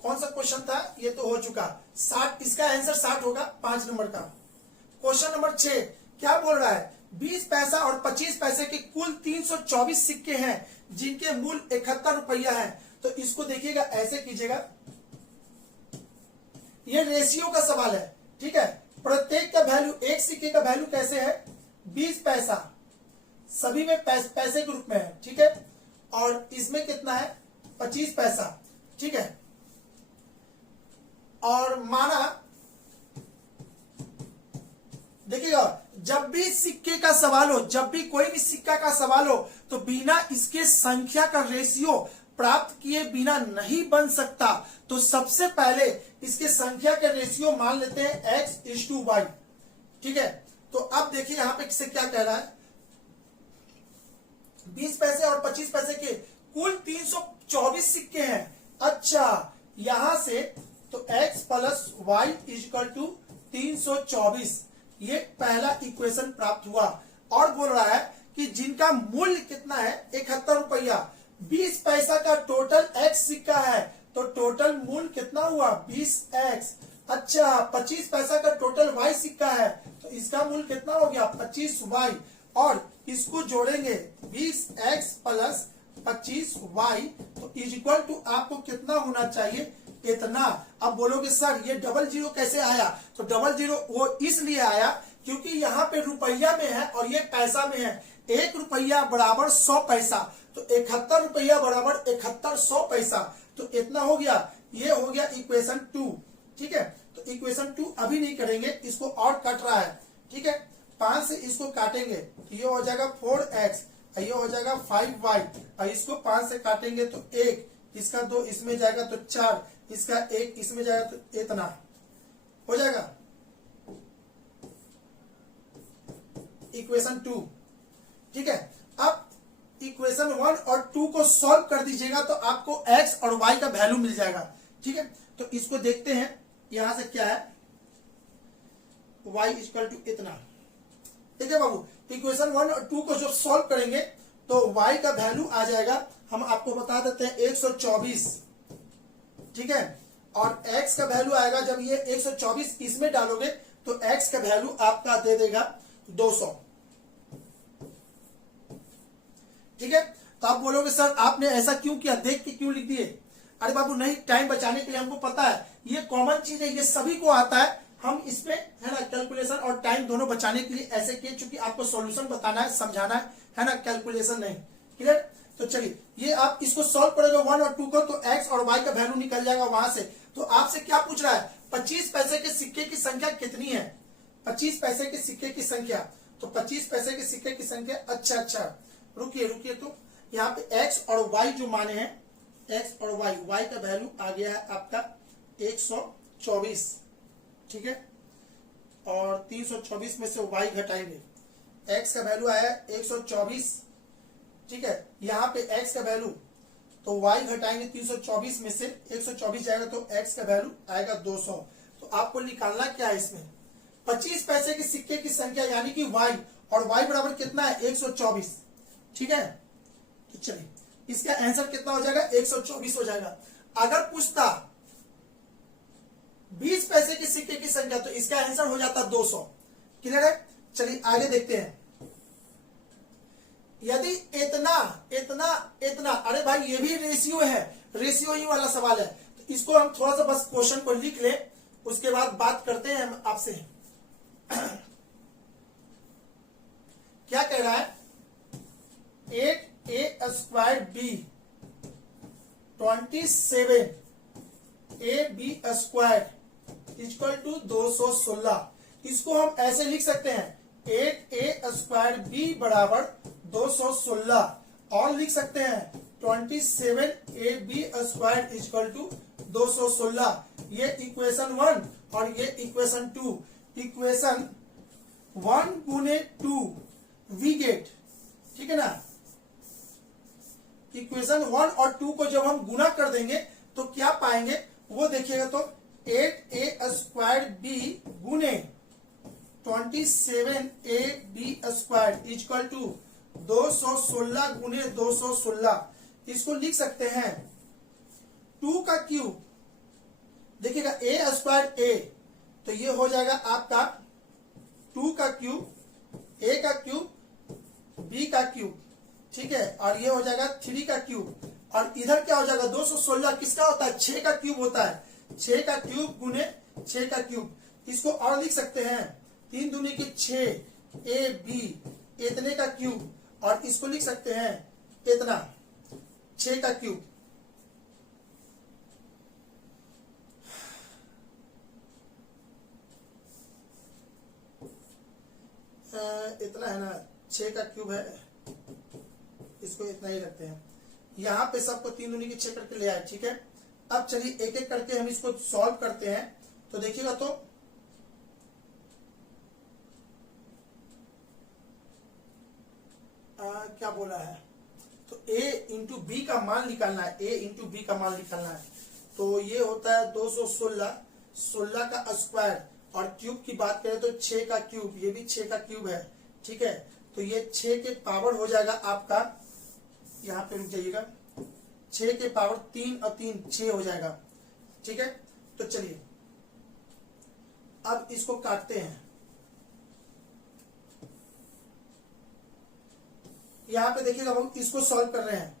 कौन सा क्वेश्चन था, ये तो हो चुका 60, इसका आंसर 60 होगा 5 नंबर का। क्वेश्चन नंबर 6 क्या बोल रहा है, 20 पैसा और 25 पैसे के कुल 324 सिक्के हैं जिनके मूल 71 रुपया है। तो इसको देखिएगा, ऐसे कीजिएगा, ये रेशियो का सवाल है। ठीक है, प्रत्येक का वैल्यू, एक सिक्के का वैल्यू कैसे है 20 पैसा, सभी में पैसे के रूप में है। ठीक है, और इसमें कितना है 25 पैसा। ठीक है, और माना देखिएगा, जब भी सिक्के का सवाल हो, जब भी कोई भी सिक्का का सवाल हो, तो बिना इसके संख्या का रेशियो प्राप्त किए बिना नहीं बन सकता। तो सबसे पहले इसके संख्या के रेशियो मान लेते हैं x/y। ठीक है, तो अब देखिए यहाँ पे किसे क्या कह रहा है, 20 पैसे और 25 पैसे के कुल 324 सिक्के हैं। अच्छा, यहां से तो x plus y equal to 324, ये पहला इक्वेशन प्राप्त हुआ। और बोल रहा है कि जिनका मूल्य कितना है 71 रुपया, 20 पैसा का टोटल x सिक्का है तो टोटल मूल्य कितना हुआ 20x। अच्छा, 25 पैसा का टोटल y सिक्का है तो इसका मूल्य कितना हो गया 25y, और इसको जोड़ेंगे 20x प्लस 25y तो इज इक्वल टू आपको कितना होना चाहिए, इतना। अब बोलोगे सर ये डबल जीरो कैसे आया, तो डबल जीरो वो इसलिए आया क्योंकि यहाँ पे रुपया में है और ये पैसा में है। 1 रुपया बराबर 100 पैसा, तो 71 रुपया बराबर 7100 पैसा, तो इतना हो गया। ये हो गया इक्वेशन 2। ठीक है, तो इक्वेशन 2 अभी नहीं करेंगे, इसको और कट रहा है। ठीक है, 5 से इसको काटेंगे तो ये हो जाएगा 4x, ये हो जाएगा 5y, और इसको 5 से काटेंगे तो 1, इसका 2 इसमें जाएगा तो 4, इसका 1 इसमें जाएगा तो इतना हो जाएगा इक्वेशन 2। ठीक है, अब इक्वेशन 1 और 2 को सॉल्व कर दीजिएगा तो आपको x और y का वैल्यू मिल जाएगा। ठीक है, तो इसको देखते हैं, यहां से क्या है y इक्वल टू इतना। ठीक है बाबू, इक्वेशन 1 और 2 को जब सॉल्व करेंगे तो y का वैल्यू आ जाएगा, हम आपको बता देते हैं 124। ठीक है, और x का वैल्यू आएगा, जब ये 124 इसमें डालोगे तो x का वैल्यू आपका दे देगा 200। ठीक है, तो आप बोलोगे सर आपने ऐसा क्यों किया, देख के क्यों लिख दिए। अरे बाबू नहीं, टाइम बचाने के लिए हमको पता है, ये कॉमन चीज है, ये सभी को आता है। हम इसमें है ना कैलकुलेशन और टाइम दोनों बचाने के लिए ऐसे किए, चूंकि आपको सॉल्यूशन बताना है, समझाना है ना, कैलकुलेशन नहीं। क्लियर, तो चलिए ये आप इसको सॉल्व करोगे 1 और 2 को तो x और y का वैल्यू निकल जाएगा वहां से। तो आपसे क्या पूछ रहा है, 25 पैसे के सिक्के की संख्या कितनी है, 25 पैसे के सिक्के की संख्या, तो 25 पैसे के सिक्के की संख्या। अच्छा, रुकिए, तो यहाँ पे x और y जो माने हैं, x और y का वैल्यू आ गया है आपका 124। ठीक है, और 324 में से y घटाएंगे, x का वैल्यू आया 124। ठीक है, यहाँ पे x का वैल्यू, तो y घटाएंगे 324 में से 124 जाएगा तो x का वैल्यू आएगा 200। तो आपको निकालना क्या है इसमें, 25 पैसे के सिक्के की संख्या यानी कि y, और y बराबर कितना है 124। ठीक है, तो चलिए इसका आंसर कितना हो जाएगा 124 हो जाएगा। अगर पूछता 20 पैसे के सिक्के की संख्या तो इसका आंसर हो जाता 200। क्लियर है, चलिए आगे देखते हैं। यदि इतना इतना इतना, अरे भाई ये भी रेशियो है, रेशियो ही वाला सवाल है, तो इसको हम थोड़ा सा बस क्वेश्चन को लिख ले, उसके बाद बात करते हैं हम आपसे। क्या कह रहा है, 8a square b 27ab square equal to 216। इसको हम ऐसे लिख सकते हैं 8a स्क्वायर b बराबर 216, और लिख सकते हैं 27ab स्क्वायर इक्वल टू 216। ये इक्वेशन 1 और ये इक्वेशन 2। इक्वेशन 1 गुने 2 वी गेट, ठीक है ना। इक्वेशन 1 और 2 को जब हम गुना कर देंगे तो क्या पाएंगे वो देखिएगा, तो 8a स्क्वायर b गुने 27ab स्क्वायर इक्वल टू 216 गुने 216। इसको लिख सकते हैं 2 का क्यूब, देखिएगा a स्क्वायर a, तो ये हो जाएगा आपका 2 का क्यूब, a का क्यूब, b का क्यूब, ठीक है, और ये हो जाएगा 3 का क्यूब, और इधर क्या हो जाएगा 216 किसका होता है 6 का क्यूब होता है, 6 का क्यूब गुने 6 का क्यूब। इसको और लिख सकते हैं 3 दूनी की 6 ए बी इतने का क्यूब, और इसको लिख सकते हैं इतना 6 का क्यूब। इतना है ना, 6 का क्यूब है, इसको इतना ही रखते हैं। यहाँ पे सबको 3 दूनी की 6 करके ले आए, ठीक है। अब चलिए एक एक करके हम इसको सॉल्व करते हैं। तो देखिएगा, तो क्या बोला है, तो a इंटू बी का मान निकालना है, a इंटू बी का मान निकालना है। तो ये होता है 216, 16 का स्क्वायर, और क्यूब की बात करें तो 6 का क्यूब, ये भी 6 का क्यूब है, ठीक है। तो ये 6 के पावर हो जाएगा आपका, यहाँ पे रुक जाइएगा, 6 के पावर 3 और 3 6 हो जाएगा, ठीक है। तो चलिए अब इसको काटते हैं। यहां पे देखिएगा हम इसको सॉल्व कर रहे हैं,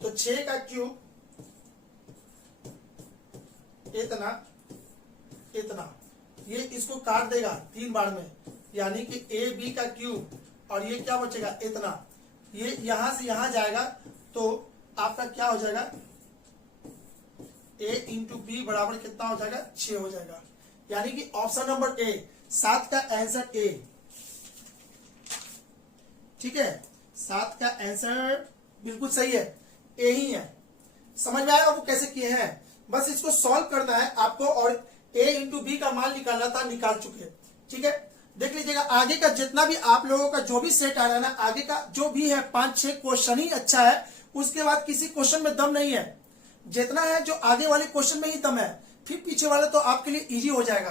तो 6 का क्यूब इतना इतना, ये इसको काट देगा 3 बार में, यानी कि ए बी का क्यूब, और ये क्या बचेगा इतना, ये यहां से यहां जाएगा, तो आपका क्या हो जाएगा, a इंटू बी बराबर कितना हो जाएगा, 6 हो जाएगा। यानी कि ऑप्शन नंबर ए, 7 का आंसर ए, ठीक है, 7 का आंसर बिल्कुल सही है, ए ही है। समझ में आया वो कैसे किए हैं, बस इसको सॉल्व करना है आपको, और a इंटू बी का मान निकालना था, निकाल चुके, ठीक है। देख लीजिएगा आगे का जितना भी आप लोगों का जो भी सेट आ रहा है ना, आगे का जो भी है 5-6 क्वेश्चन ही अच्छा है, उसके बाद किसी क्वेश्चन में दम नहीं है, जितना है जो आगे वाले क्वेश्चन में ही दम है, फिर पीछे वाला तो आपके लिए इजी हो जाएगा,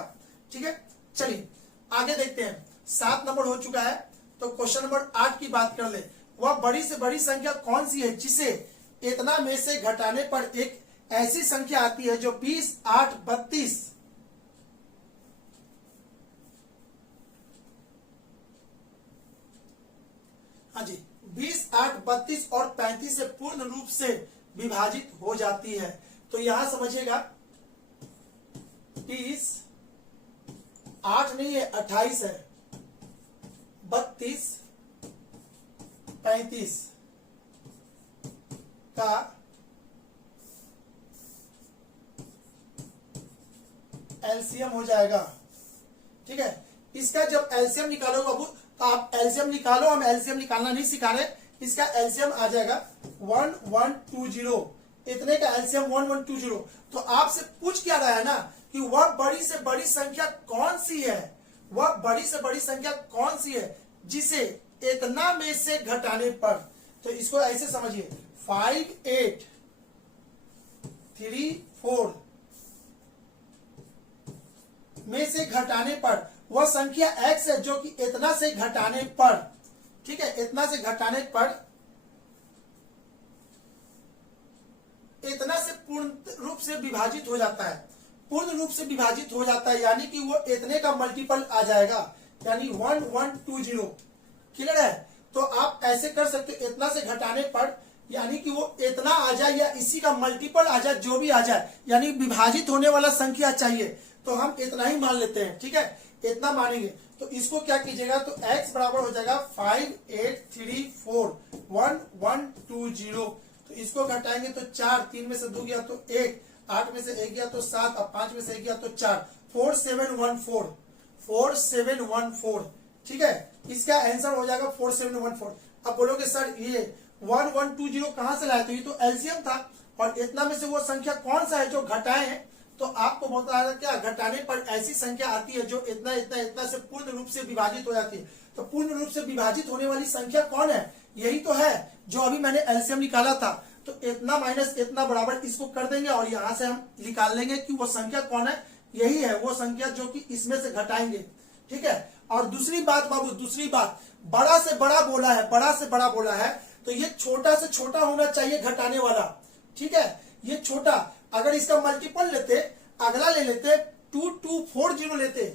ठीक है। चलिए आगे देखते हैं, 7 नंबर हो चुका है, तो क्वेश्चन नंबर 8 की बात कर ले। वह बड़ी से बड़ी संख्या कौन सी है जिसे इतना में से घटाने पर एक ऐसी संख्या आती है जो 20, 8, 32 हाँ जी 20, 8, 32 और 35 से पूर्ण रूप से विभाजित हो जाती है। तो यहां समझिएगा 30, 8 नहीं है 28 है, 32, 35 का एलसीएम हो जाएगा, ठीक है। इसका जब एलसीएम निकालो बाबू, तो आप एलसीएम निकालो, हम एलसीएम निकालना नहीं सिखा रहे, इसका एलसीएम आ जाएगा 1120, इतने का एलसीएम 1120। तो आपसे पूछ क्या रहा है ना कि वह बड़ी से बड़ी संख्या कौन सी है, वह बड़ी से बड़ी संख्या कौन सी है जिसे इतना में से घटाने पर, तो इसको ऐसे समझिए 5, 8, 3, 4 में से घटाने पर वह संख्या x है जो कि इतना से घटाने पर, ठीक है, इतना से घटाने पर इतना से पूर्ण रूप से विभाजित हो जाता है, पूर्ण रूप से विभाजित हो जाता है, यानी कि वो इतने का मल्टीपल आ जाएगा, यानी 1120। क्लियर है। तो आप ऐसे कर सकते हो, इतना से घटाने पर यानी कि वो इतना आ जाए या इसी का मल्टीपल आ जाए, जो भी आ जाए, यानी विभाजित होने वाला संख्या चाहिए, तो हम इतना ही मान लेते हैं, ठीक है, इतना मानेंगे। तो इसको क्या कीजिएगा, तो x बराबर हो जाएगा 5, 8, 3, 4, 1120। तो इसको घटाएंगे तो 4, 3 में से 2 गया तो 1, 8 में से 1 गया तो 7, अब 5 में से 1 गया तो 4, 4714, 4714, ठीक है। इसका आंसर हो जाएगा 4714। अब बोलोगे सर ये 1120 कहां से लाए, तो ये तो एलसीएम था, और इतना में से वो संख्या कौन सा है जो घटाए हैं, तो आपको बता रहा क्या, घटाने पर ऐसी संख्या आती है जो इतना इतना इतना से पूर्ण रूप से विभाजित हो जाती है। तो पूर्ण रूप से विभाजित होने वाली संख्या कौन है, यही तो है जो अभी मैंने एलसीएम निकाला था। तो इतना माइनस इतना बराबर इसको कर देंगे, और यहां से हम निकाल लेंगे कि वो संख्या कौन है, यही है वो संख्या जो कि इसमें से घटाएंगे, ठीक है। और दूसरी बात बाबू, दूसरी बात, बड़ा से बड़ा बोला है, बड़ा से बड़ा बोला है, तो ये छोटा से छोटा होना चाहिए घटाने वाला, ठीक है। ये छोटा, अगर इसका मल्टीपल लेते, अगला ले लेते 2240 लेते,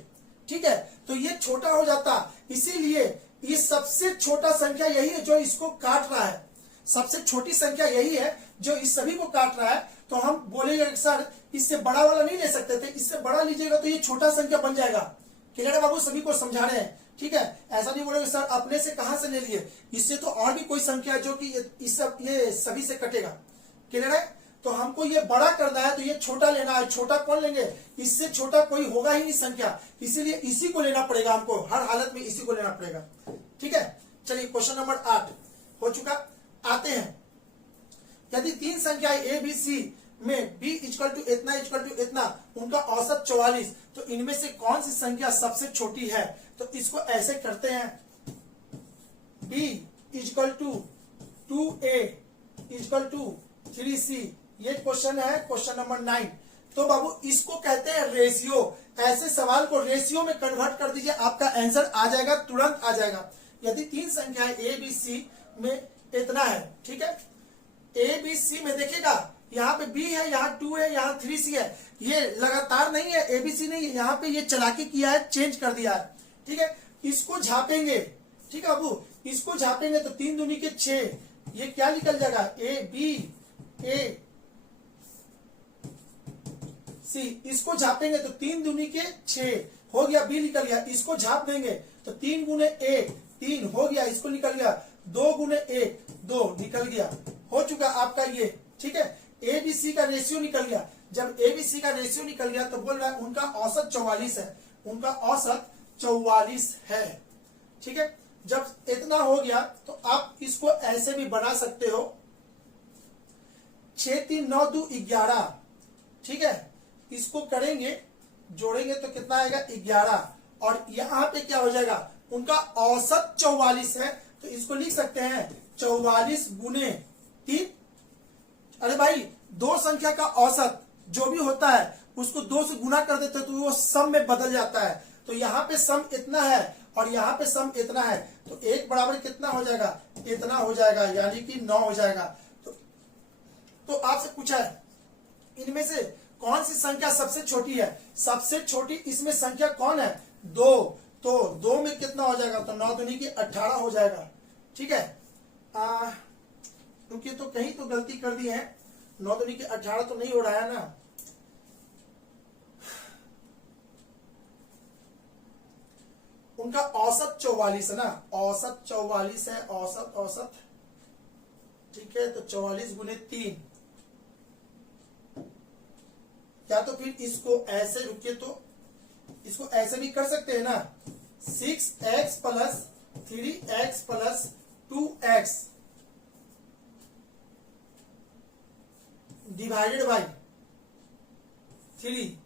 ठीक है, तो ये छोटा हो जाता। इसीलिए ये सबसे छोटा संख्या यही है जो इसको काट रहा है, सबसे छोटी संख्या यही है जो इस सभी को काट रहा है। तो हम बोलेंगे सर इससे बड़ा वाला नहीं ले सकते थे, इससे बड़ा लीजिएगा तो ये छोटा संख्या बन जाएगा। क्लियर है बाबू, सभी को समझा रहे हैं, ठीक है। ऐसा नहीं बोलेंगे सर अपने से कहां से ले लिए, इससे तो और भी कोई संख्या है जो कि ये सभी से कटेगा। क्लियर है। तो हमको ये बड़ा करना है तो ये छोटा लेना है, छोटा कौन लेंगे, इससे छोटा कोई होगा ही नहीं संख्या, इसीलिए इसी को लेना पड़ेगा हमको, हर हालत में इसी को लेना पड़ेगा, ठीक है। चलिए क्वेश्चन नंबर 8 हो चुका, आते हैं। यदि 3 संख्या ए बी सी में b इक्वल टू इतना उनका औसत 44, तो इनमें से कौन सी संख्या सबसे छोटी है। तो इसको ऐसे करते हैं, b equal to 2a equal to 3c। ये क्वेश्चन है क्वेश्चन नंबर 9। तो बाबू इसको कहते हैं रेशियो। ऐसे सवाल को रेशियो में कन्वर्ट कर दीजिए, आपका आंसर आ जाएगा, तुरंत आ जाएगा। यदि तीन संख्या ए बी सी में इतना है, ठीक है, ए बी सी में देखिएगा यहाँ पे बी है, यहाँ 2 है, यहाँ 3c है, ये लगातार नहीं है, एबीसी नहीं है, यहाँ पे ये चालाकी किया है, चेंज कर दिया है, ठीक है। इसको झापेंगे, ठीक है बाबू, इसको झापेंगे तो 3 दूनी के 6, ये क्या निकल जाएगा, ए बी ए सी। इसको झापेंगे तो 3 दूनी के 6 हो गया, बी निकल गया। इसको झाप देंगे तो 3 गुने 1 3 हो गया, इसको निकल गया 2 गुने 1 2 निकल गया, हो चुका आपका ये, ठीक है। ए बी सी का रेशियो निकल गया। जब ए बी सी का रेशियो निकल गया तो बोल रहा है उनका औसत 44 है, उनका औसत 44 है, ठीक है। जब इतना हो गया तो आप इसको ऐसे भी बना सकते हो, 6 3 9 2 11, ठीक है। इसको करेंगे, जोड़ेंगे तो कितना आएगा 11, और यहां पे क्या हो जाएगा, उनका औसत 44 है, तो इसको लिख सकते हैं 44 गुने 3। अरे भाई, दो संख्या का औसत जो भी होता है उसको 2 से गुना कर देते तो वो सम में बदल जाता है। तो यहाँ पे सम इतना है और यहाँ पे सम इतना है, तो एक बराबर कितना हो जाएगा, इतना हो जाएगा, यानी कि 9 हो जाएगा। तो आपसे पूछा है इनमें से कौन सी संख्या सबसे छोटी है, सबसे छोटी इसमें संख्या कौन है, 2। तो 2 में कितना हो जाएगा, तो 9 दूनी की 18 हो जाएगा, ठीक है। क्योंकि तो कहीं तो गलती कर दी है, 9 दूनी की 18 तो नहीं हो रहा है ना। उनका औसत 44 है ना, औसत 44 है, औसत औसत, ठीक है। तो 44 गुने 3, या तो फिर इसको ऐसे, रुकिए, तो इसको ऐसे भी कर सकते हैं ना, 6x plus 3x plus 2x divided by 3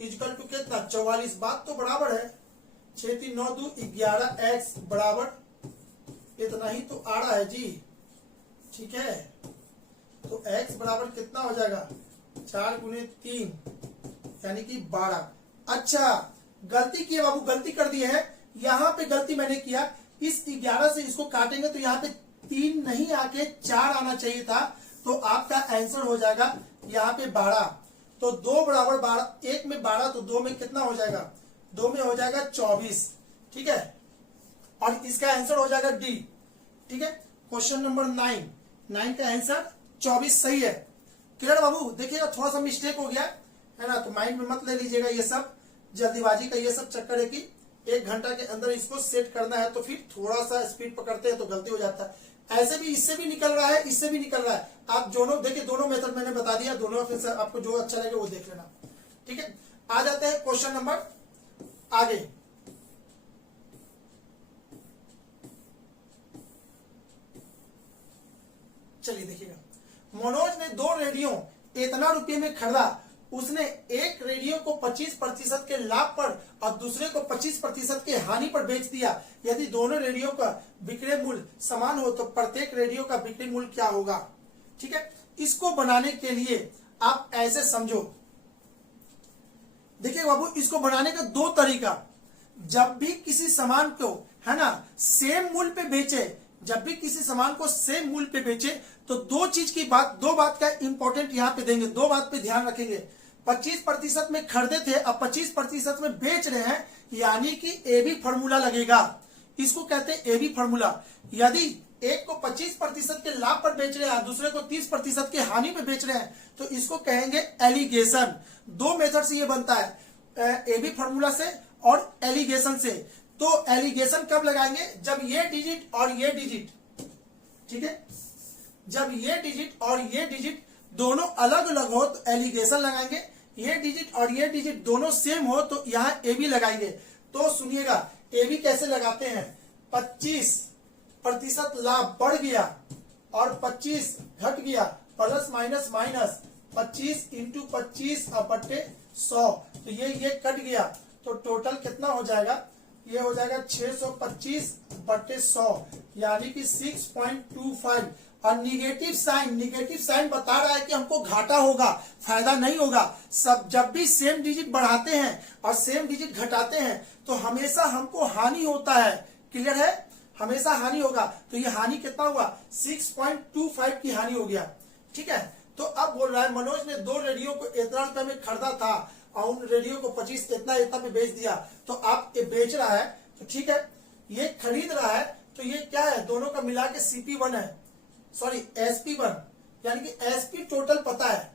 equal to कितना, 44। बात तो बराबर है, 6 3 9 2 11x बराबर इतना ही तो आ रहा है जी, ठीक है। तो x बराबर कितना हो जाएगा, 4 गुने 3 यानी कि 12। अच्छा, गलती की है बाबू, गलती कर दी है, यहाँ पे गलती मैंने किया, इस 11 से इसको काटेंगे तो यहाँ पे 3 नहीं आके 4 आना चाहिए था, तो आपका आंसर हो जाएगा यहाँ पे 12। तो 2 बराबर 12, 1 में 12 तो 2 में कितना हो जाएगा, 2 में हो जाएगा 24, ठीक है। और इसका आंसर हो जाएगा डी, ठीक है। क्वेश्चन नंबर 9 का आंसर 24 सही है। क्लियर बाबू, देखिएगा थोड़ा सा मिस्टेक हो गया है ना, तो माइंड में मत ले लीजिएगा, ये सब जल्दीबाजी का ये सब चक्कर है कि 1 घंटा के अंदर इसको सेट करना है, तो फिर थोड़ा सा स्पीड पकड़ते हैं तो गलती हो जाता है। ऐसे भी इससे भी निकल रहा है, इससे भी निकल रहा है, आप दोनों देखिए, दोनों मेथड मैंने बता दिया, दोनों में से आपको जो अच्छा लगे वो देख लेना, ठीक है। आ जाते हैं क्वेश्चन नंबर आगे। चलिए देखिएगा, मनोज ने 2 रेडियो इतना रुपये में खरीदा, उसने एक रेडियो को 25% के लाभ पर और दूसरे को 25% के हानि पर बेच दिया। यदि दोनों रेडियो का बिक्री मूल्य समान हो तो प्रत्येक रेडियो का बिक्री मूल्य क्या होगा, ठीक है। इसको बनाने के लिए आप ऐसे समझो, देखिए बाबू, इसको बनाने का 2 तरीका। जब भी किसी सामान को, है ना, सेम मूल्य पे बेचे, जब भी किसी सामान को सेम मूल्य पे बेचे तो दो बात का इंपॉर्टेंट यहाँ पे देंगे, 2 बात पे ध्यान रखेंगे। 25% में खरीदे थे, अब 25% में बेच रहे हैं, यानी कि एबी फॉर्मूला लगेगा। इसको कहते हैं एबी फॉर्मूला। यदि एक को 25% के लाभ पर बेच रहे हैं, दूसरे को 30% के हानि पे बेच रहे हैं, तो इसको कहेंगे एलिगेशन। 2 मेथड से ये बनता है, एबी फॉर्मूला से और एलिगेशन से। तो एलिगेशन कब लगाएंगे, जब ये डिजिट और ये डिजिट, ठीक है, जब ये डिजिट और ये डिजिट दोनों अलग अलग हो तो एलिगेशन लगाएंगे, ये डिजिट और ये डिजिट दोनों सेम हो तो यहाँ एबी लगाएंगे। तो सुनिएगा, एबी कैसे लगाते हैं, 25% लाभ बढ़ गया और 25 घट गया, प्लस माइनस माइनस 25 इंटू 25 बटे 100, तो ये कट गया, तो टोटल कितना हो जाएगा, ये हो जाएगा 625/100 यानी कि 6.25। और निगेटिव साइन बता रहा है कि हमको घाटा होगा, फायदा नहीं होगा। सब जब भी सेम डिजिट बढ़ाते हैं और सेम डिजिट घटाते हैं तो हमेशा हमको हानि होता है। क्लियर है, हमेशा हानि होगा। तो ये हानि कितना हुआ, 6.25 की हानि हो गया। ठीक है, तो अब बोल रहा है मनोज ने 2 रेडियो को इतना रुपए में खरीदा था और उन रेडियो को 25 इतना पे बेच दिया। तो आप ये बेच रहा है, तो ठीक है, ये खरीद रहा है, तो ये क्या है, दोनों का मिला के CP1 है, सॉरी SP1, यानी कि SP टोटल पता है।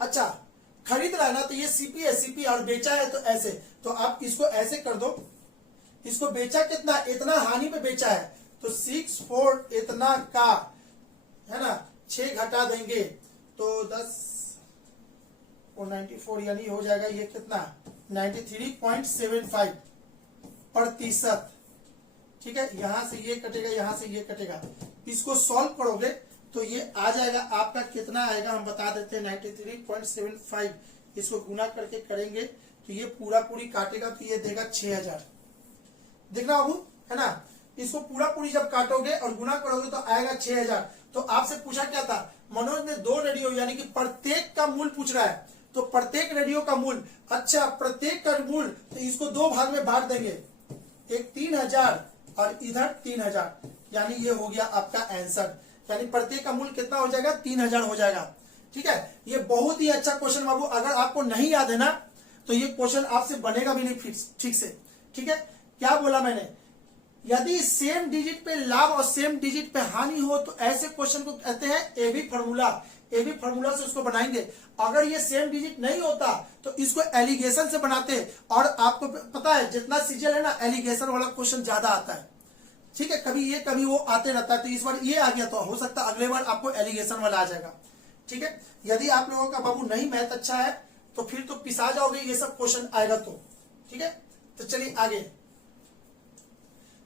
अच्छा, खरीद रहा है ना, तो ये CP है, CP, और बेचा है तो ऐसे। तो आप इसको ऐसे कर दो, इसको बेचा कितना, इतना हानि पे बेचा है, तो 64 इतना का है ना, 6 घटा देंगे तो 10 और 94 यानी हो जाएगा ये कितना, 93.75%। ठीक है, यहां से ये कटेगा, यहां से ये कटेगा। इसको सॉल्व करोगे तो ये आ जाएगा आपका, कितना आएगा हम बता देते हैं, 93.75। इसको गुना करके करेंगे तो ये पूरा पूरी काटेगा तो ये देगा 6000। देखना बाबू, है ना, इसको पूरा पूरी जब काटोगे और गुना करोगे तो आएगा 6000। तो आपसे पूछा क्या था, मनोज ने 2 रेडियो यानी कि प्रत्येक का मूल पूछ रहा है, तो प्रत्येक रेडियो का मूल, अच्छा प्रत्येक का मूल, तो इसको 2 भाग में बांट देंगे, एक 3000 और इधर 3000, यानी ये हो गया आपका आंसर। यानी प्रत्येक का मूल कितना हो जाएगा, 3000 हो जाएगा। ठीक है, ये बहुत ही अच्छा क्वेश्चन बाबू, अगर आपको नहीं याद है ना तो ये क्वेश्चन आपसे बनेगा भी नहीं ठीक से। ठीक है, क्या बोला मैंने, यदि सेम डिजिट पे लाभ और सेम डिजिट पे हानि हो तो ऐसे क्वेश्चन को कहते हैं एबी फॉर्मूला। एबी फॉर्मूला से उसको बनाएंगे। अगर ये सेम डिजिट नहीं होता तो इसको एलिगेशन से बनाते, और आपको पता है जितना सीजल है ना, एलिगेशन वाला क्वेश्चन ज्यादा आता है। ठीक है, कभी ये कभी वो आते रहता है, तो इस बार ये आ गया तो हो सकता है अगले बार आपको एलिगेशन वाला आ जाएगा। ठीक है, यदि आप लोगों का बाबू नहीं मैथ अच्छा है तो फिर तो पिसा जाओगे, ये सब क्वेश्चन आएगा तो। ठीक है, तो चलिए आगे।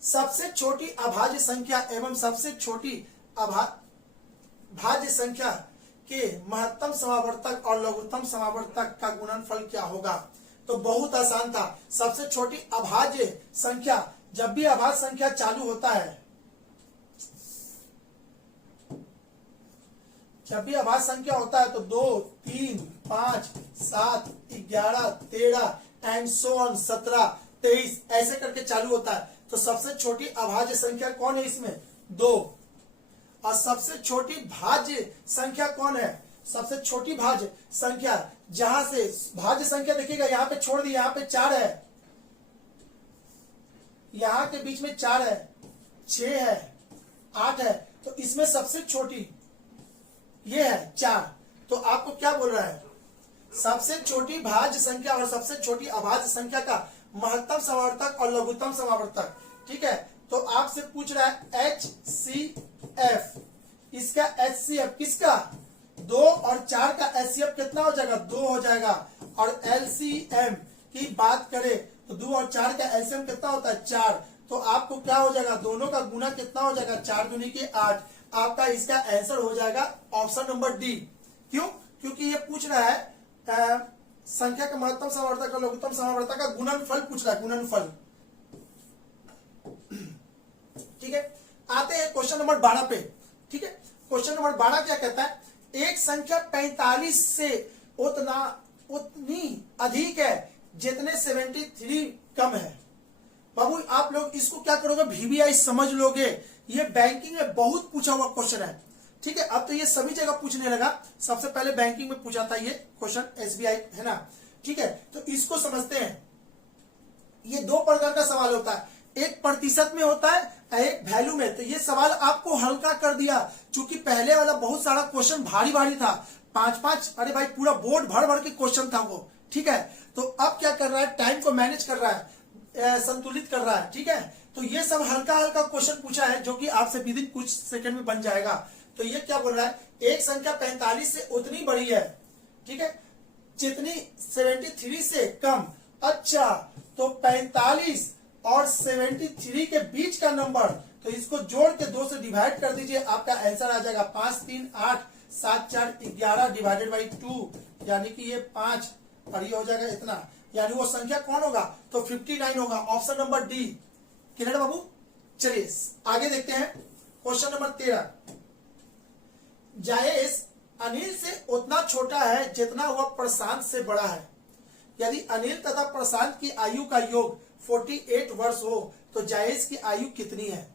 सबसे छोटी अभाज्य संख्या एवं सबसे छोटी भाज्य संख्या के महत्तम समावर्तक और लघुत्तम समावर्तक का गुणनफल क्या होगा। तो बहुत आसान था। सबसे छोटी अभाज्य संख्या, जब भी अभाज्य संख्या चालू होता है, जब भी अभाज्य संख्या होता है तो 2, 3, 5, 7, 11, 13 एंड सो ऑन 17, 23 ऐसे करके चालू होता है। तो सबसे छोटी अभाज्य संख्या कौन है इसमें, 2। और सबसे छोटी भाज्य संख्या कौन है, सबसे छोटी भाज्य संख्या, जहां से भाज्य संख्या देखिएगा, यहाँ पे छोड़ दी, यहाँ पे 4 है, यहाँ के बीच में 4 है, 6 है, 8 है, तो इसमें सबसे छोटी ये है 4। तो आपको क्या बोल रहा है, सबसे छोटी भाज्य संख्या और सबसे छोटी अभाज्य संख्या का महत्तम समावर्तक और लघुत्तम समावर्तक। ठीक है, तो आपसे पूछ रहा है HCF, इसका HCF किसका, 2 और 4 का HCF कितना हो जाएगा, 2 हो जाएगा। और LCM की बात करें तो 2 और 4 का LCM कितना होता है, 4। तो आपको क्या हो जाएगा, दोनों का गुना कितना हो जाएगा, 4 दूनी के 8। आपका इसका आंसर हो जाएगा ऑप्शन नंबर डी। क्यों, क्योंकि ये पूछ रहा है संख्या का महत्तम समावर्तक और लघुत्तम समावर्तक का गुणनफल पूछ रहा है, गुणनफल। ठीक है, आते हैं क्वेश्चन नंबर 12 पे। ठीक है, क्वेश्चन नंबर 12 क्या कहता है, एक संख्या 45 से उतनी अधिक है जितने 73 कम है। बाबू आप लोग इसको क्या करोगे, VBI समझ लोगे, ये बैंकिंग में बहुत पूछा हुआ क्वेश्चन है। ठीक है, अब तो ये सभी जगह पूछने लगा, सबसे पहले बैंकिंग में पूछा था ये क्वेश्चन, SBI है ना। ठीक है, तो इसको समझते हैं। ये 2 प्रकार का सवाल होता है, एक प्रतिशत में होता है, एक वैल्यू में। तो ये सवाल आपको हल्का कर दिया, क्योंकि पहले वाला बहुत सारा क्वेश्चन भारी भारी था, 5-5, अरे भाई पूरा बोर्ड भर भर के क्वेश्चन था वो। ठीक है, तो अब क्या कर रहा है, टाइम को मैनेज कर रहा है, संतुलित कर रहा है। ठीक है, तो ये सब हल्का हल्का क्वेश्चन पूछा है, जो कि आपसे विदिन कुछ सेकंड में बन जाएगा। तो ये क्या बोल रहा है, एक संख्या 45 से उतनी बड़ी है, ठीक है, जितनी 73 से कम। अच्छा, तो 45 और 73 के बीच का नंबर, तो इसको जोड़ के 2 से डिवाइड कर दीजिए, आपका आंसर आ जाएगा 5, 3, 8, 7, 4, 11 डिवाइडेड बाई 2, यानी कि ये 5 और ये हो जाएगा इतना। यानी वो संख्या कौन होगा, तो 59 होगा, ऑप्शन नंबर डी। क्लियर बाबू। चलिए आगे देखते हैं क्वेश्चन नंबर 13। जायेश अनिल से उतना छोटा है जितना वह प्रशांत से बड़ा है। यदि अनिल तथा प्रशांत की आयु का योग 48 वर्ष हो तो जायेश की आयु कितनी है।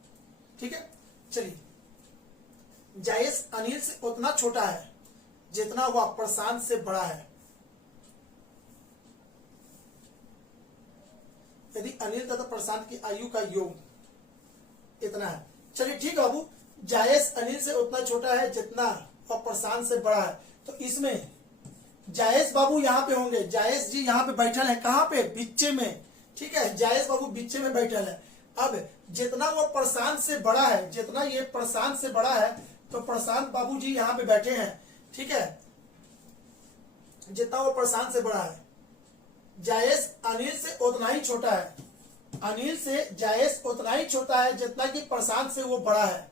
ठीक है, चलिए जायेश अनिल से उतना छोटा है जितना वह प्रशांत से बड़ा है। यदि अनिल तथा प्रशांत की आयु का योग इतना है। चलिए ठीक है बाबू, जायेश अनिल से उतना छोटा है जितना वह प्रशांत से बड़ा है, तो इसमें जायेश बाबू यहाँ पे होंगे, जायेश जी यहाँ पे बैठल है, कहाँ पे, बीचे में। ठीक है, जायेश बाबू बीचे में बैठल है। अब जितना वो प्रशांत से बड़ा है, जितना ये प्रशांत से बड़ा है, तो प्रशांत बाबू जी यहाँ पे बैठे हैं। ठीक है, जितना वो प्रशांत से बड़ा है। जायेश अनिल से उतना ही छोटा है, अनिल से जायेश उतना ही छोटा है जितना कि प्रशांत से वो बड़ा है।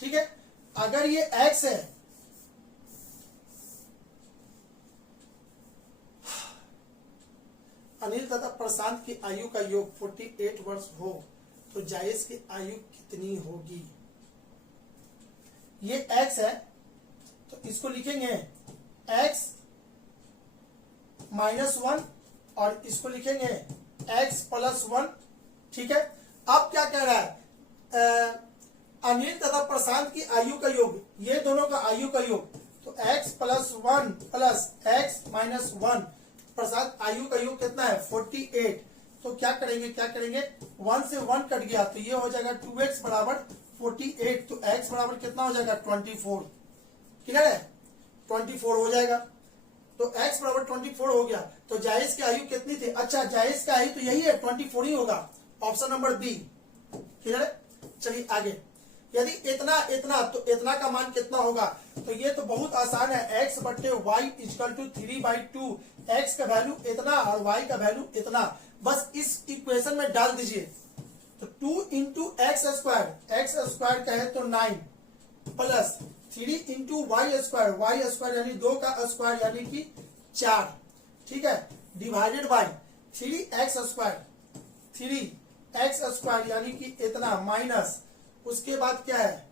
ठीक है, अगर ये x है, अनिल तथा प्रशांत की आयु का योग 48 वर्ष हो तो जायेश की आयु कितनी होगी। ये x है तो इसको लिखेंगे x -1 और इसको लिखेंगे x +1। ठीक है, अब क्या कह रहा है, अनिल तथा प्रशांत की आयु का योग, ये दोनों का आयु का योग, तो x +1 + x -1, प्रशांत आयु का योग कितना है 48। तो क्या करेंगे 1 से 1 कट गया तो ये हो जाएगा 2x बराबर 48, तो x बराबर कितना हो जाएगा 24। क्लियर है, 24 हो जाएगा। तो x बराबर 24 हो गया, तो जायेश की आयु कितनी थी, अच्छा जायेश का आयु तो यही है 24 ही होगा, ऑप्शन नंबर बी। क्लियर है, चलिए आगे। यदि इतना इतना तो इतना का मान कितना होगा, तो ये तो बहुत आसान है, x बटे वाई = 3/2, x का वैल्यू इतना और y का वैल्यू इतना, बस इस इक्वेशन में डाल दीजिए। तो 2 × x² कहे तो 9 प्लस 3 × y² यानी 2 का स्क्वायर यानी कि 4। ठीक है, डिवाइडेड बाय 3x² यानी कि इतना माइनस, उसके बाद क्या है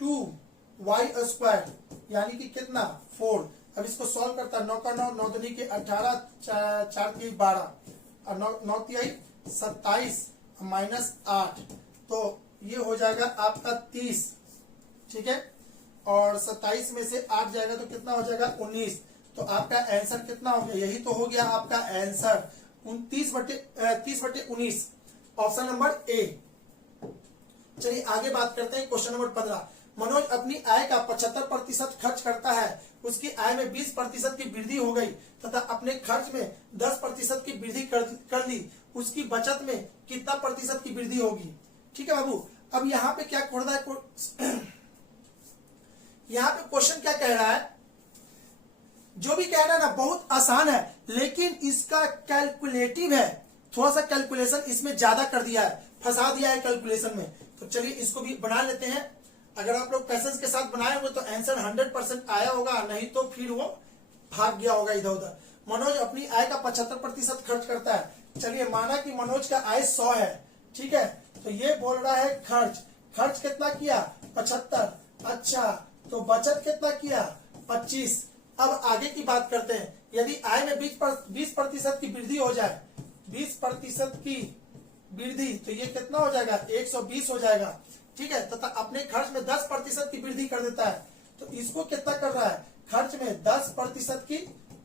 2y² यानी कि कितना 4। अब इसको सॉल्व करता है, 9 का 9, 9 दूनी के 18, 4 की 12 और 9 तिहाई 27 -8, तो ये हो जाएगा आपका 30। ठीक है, और 27 में से 8 जाएगा तो कितना हो जाएगा 19। तो आपका आंसर कितना हो गया, यही तो हो गया आपका आंसर 30/19, ऑप्शन नंबर ए। चलिए आगे बात करते हैं क्वेश्चन नंबर 15। मनोज अपनी आय का 75% खर्च करता है, उसकी आय में 20% की वृद्धि हो गई तथा अपने खर्च में 10% की वृद्धि कर ली, उसकी बचत में कितना प्रतिशत की वृद्धि होगी। ठीक है बाबू, अब यहाँ पे क्या खोल रहा है, यहाँ पे क्वेश्चन क्या कह रहा है, जो भी कह रहा है ना बहुत आसान है, लेकिन इसका कैलकुलेटिव है, थोड़ा सा कैलकुलेशन इसमें ज्यादा कर दिया है, फंसा दिया है कैलकुलेशन में। तो चलिए इसको भी बना लेते हैं। अगर आप लोग पैसेंस के साथ बनाए होंगे तो आंसर 100% आया होगा, नहीं तो फिर वो भाग गया होगा इधर उधर। मनोज अपनी आय का 75% खर्च करता है। चलिए माना कि मनोज का आय 100 है। ठीक है, तो ये बोल रहा है खर्च कितना किया 75। अच्छा, तो बचत कितना किया 25। अब आगे की बात करते हैं, यदि आय में 20% की वृद्धि हो जाए, 20% की वृद्धि, तो ये कितना हो जाएगा 120 हो जाएगा। ठीक है, तथा अपने खर्च में 10% की वृद्धि कर देता है, तो इसको कितना कर रहा है, खर्च में 10% की